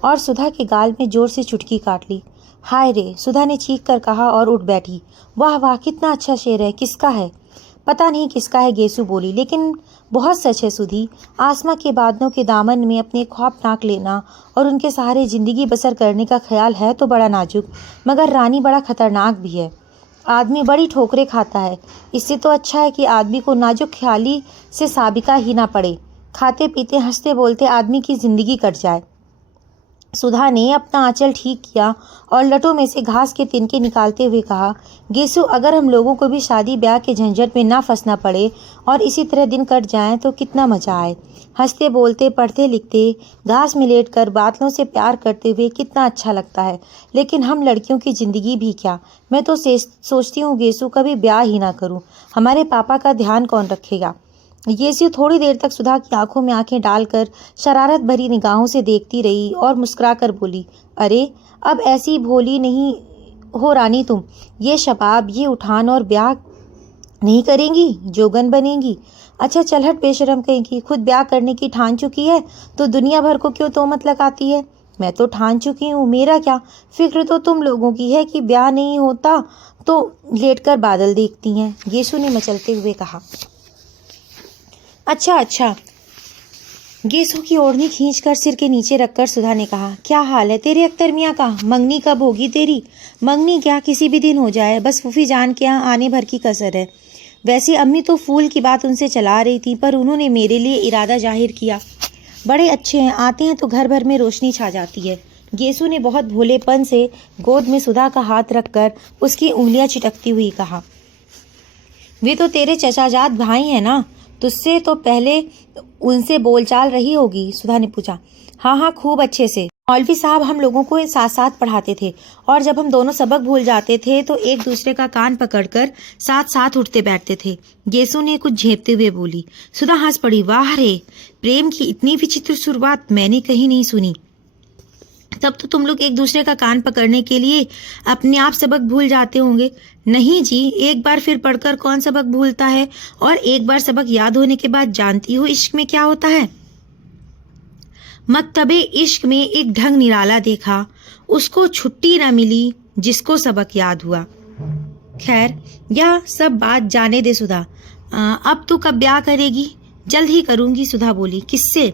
और सुधा के गाल में जोर से चुटकी काट ली। हाय रे, सुधा ने चीख कर कहा और उठ बैठी। वाह वाह, कितना अच्छा शेर है, किसका है? पता नहीं किसका है, गेसू बोली, लेकिन बहुत सच है सुधी। आसमां के बादलों के दामन में अपने ख्वाब नाक लेना और उनके सहारे जिंदगी बसर करने का ख्याल है तो बड़ा नाजुक, मगर रानी बड़ा खतरनाक भी है। आदमी बड़ी ठोकरें खाता है, इससे तो अच्छा है कि आदमी को नाजुक ख्याली से साबिका ही ना पड़े। खाते पीते हंसते बोलते आदमी की जिंदगी कट जाए। सुधा ने अपना आंचल ठीक किया और लटों में से घास के तिनके निकालते हुए कहा, गेसू, अगर हम लोगों को भी शादी ब्याह के झंझट में ना फंसना पड़े और इसी तरह दिन कट जाएं तो कितना मजा आए। हंसते बोलते पढ़ते लिखते घास में लेटकर बादलों से प्यार करते हुए कितना अच्छा लगता है। लेकिन हम लड़कियों की जिंदगी भी क्या, मैं तो सोचती हूँ गेसू कभी ब्याह ही ना करूँ, हमारे पापा का ध्यान कौन रखेगा। गेसू थोड़ी देर तक सुधा की आंखों में आंखें डालकर शरारत भरी निगाहों से देखती रही और मुस्कुराकर बोली, अरे अब ऐसी भोली नहीं हो रानी तुम। ये शबाब, ये उठान और ब्याह नहीं करेंगी, जोगन बनेंगी। अच्छा चल हट बेशरम कहेंगी, खुद ब्याह करने की ठान चुकी है तो दुनिया भर को क्यों तोहमत लगाती है। मैं तो ठान चुकी हूँ, मेरा क्या, फिक्र तो तुम लोगों की है कि ब्याह नहीं होता तो लेटकर बादल देखती हैं, गेसू ने मचलते हुए कहा। अच्छा अच्छा, गेसू की ओढ़नी खींचकर सिर के नीचे रखकर सुधा ने कहा, क्या हाल है तेरे अख्तर मियाँ का? मंगनी कब होगी तेरी? मंगनी क्या, किसी भी दिन हो जाए, बस फूफी जान के यहाँ आने भर की कसर है। वैसे अम्मी तो फूल की बात उनसे चला रही थी, पर उन्होंने मेरे लिए इरादा जाहिर किया। बड़े अच्छे हैं, आते हैं तो घर भर में रोशनी छा जाती है। गेसू ने बहुत भोलेपन से गोद में सुधा का हाथ रखकर उसकी उंगलियां चिटकती हुई कहा, वे तो तेरे चचाजाद भाई हैं ना, तुझसे तो पहले उनसे बोलचाल रही होगी? सुधा ने पूछा। हाँ हाँ, खूब अच्छे से। मौलवी साहब हम लोगों को साथ साथ पढ़ाते थे और जब हम दोनों सबक भूल जाते थे तो एक दूसरे का कान पकड़कर साथ साथ उठते बैठते थे, गेसू ने कुछ झेपते हुए बोली। सुधा हंस पड़ी। वाह रे, प्रेम की इतनी विचित्र शुरुआत मैंने कहीं नहीं सुनी। तब तो तुम लोग एक दूसरे का कान पकड़ने के लिए अपने आप सबक भूल जाते होंगे। नहीं जी, एक बार फिर पढ़कर कौन सबक भूलता है, और एक बार सबक याद होने के बाद जानती हो इश्क में क्या होता है। मकतबे इश्क में एक ढंग निराला देखा, उसको छुट्टी न मिली जिसको सबक याद हुआ। खैर, यह सब बात जाने दे सुधा। अब तू कब ब्याह करेगी? जल्द ही करूंगी, सुधा बोली। किससे?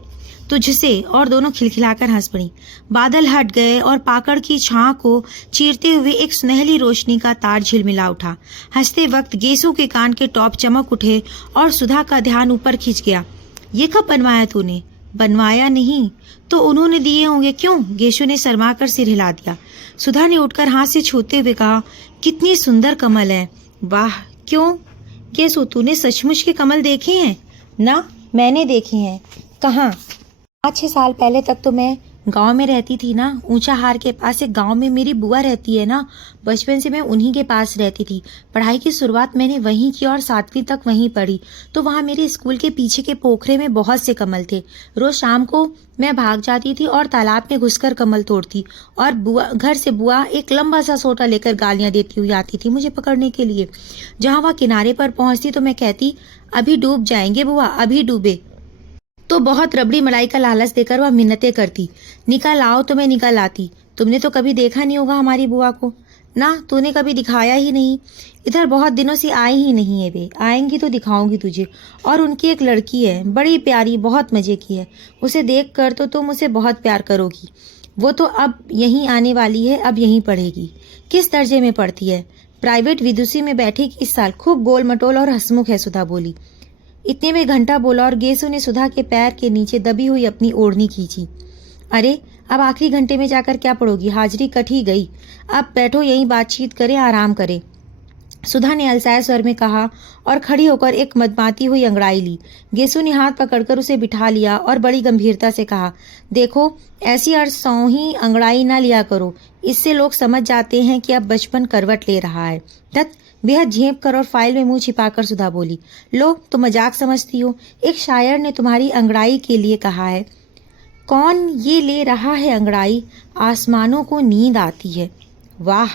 तुझसे। और दोनों खिलखिलाकर हंस पड़ी। बादल हट गए और पाकड़ की छां को चीरते हुए एक सुनहली रोशनी का तार झिलमिला उठा। हंसते वक्त गेसू के कान के टॉप चमक उठे और सुधा का ध्यान ऊपर खिंच गया। ये कब बनवाया तूने? बनवाया नहीं तो उन्होंने दिए होंगे। क्यों? गेसू ने शर्मा कर सिर हिला दिया। सुधा ने उठकर हाथ से छूते हुए कहा, कितनी सुंदर कमल है। वाह, क्यों गेसू, तूने सचमुच के कमल देखे हैं? ना, मैंने देखे हैं। कहाँ? 5-6 साल पहले तक तो मैं गांव में रहती थी ना, ऊंचाहार के पास एक गांव में मेरी बुआ रहती है ना। बचपन से मैं उन्हीं के पास रहती थी। पढ़ाई की शुरुआत मैंने वहीं की और 7वीं तक वहीं पढ़ी। तो वहाँ मेरे स्कूल के पीछे के पोखरे में बहुत से कमल थे। रोज शाम को मैं भाग जाती थी और तालाब में घुसकर कमल तोड़ती, और घर से बुआ एक लंबा सा सोटा लेकर गालियां देती हुई आती थी मुझे पकड़ने के लिए। जहाँ वह किनारे पर पहुंचती तो मैं कहती, अभी डूब जाएंगे बुआ, अभी डूबे। तो बहुत रबड़ी मलाई का लालच देकर वह मिन्नतें करती, निकल आओ तो मैं निकल आती। तुमने तो कभी देखा नहीं होगा हमारी बुआ को ना, तूने कभी दिखाया ही नहीं। इधर बहुत दिनों से आई ही नहीं है वे, आएंगी तो दिखाऊंगी तुझे। और उनकी एक लड़की है, बड़ी प्यारी, बहुत मजे की है। उसे देख कर तो तुम उसे बहुत प्यार करोगी। वो तो अब यहीं आने वाली है, अब यहीं पढ़ेगी। किस दर्जे में पढ़ती है? प्राइवेट विदुषी में बैठेगी इस साल। खूब गोल मटोल और हंसमुख है, सुधा बोली। इतने में घंटा बोला और गेसू ने सुधा के पैर के नीचे दबी हुई अपनी ओढ़नी खींची। अरे अब आखिरी घंटे में जाकर क्या पढ़ोगी? हाजिरी कट ही गई। अब बैठो यहीं बातचीत करें, आराम करें, सुधा ने अलसाए स्वर में कहा और खड़ी होकर एक मदमाती हुई अंगड़ाई ली। गेसू ने हाथ पकड़कर उसे बिठा लिया और बड़ी गंभीरता से कहा, देखो ऐसी अड़सौही अंगड़ाई ना लिया करो, इससे लोग समझ जाते हैं कि अब बचपन करवट ले रहा है। तत् बेहद झेप कर और फाइल में मुंह छिपाकर सुधा बोली, लो तो मजाक समझती हो? एक शायर ने तुम्हारी अंगड़ाई के लिए कहा है, कौन ये ले रहा है अंगड़ाई, आसमानों को नींद आती है। वाह,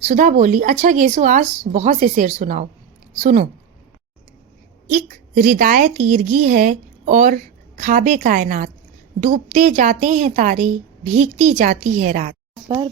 सुधा बोली। अच्छा गेसु, आज बहुत से शेर सुनाओ। सुनो। एक हृदय तीरगी है और खाबे कायनात, डूबते जाते हैं तारे, भीगती जाती है रात। पर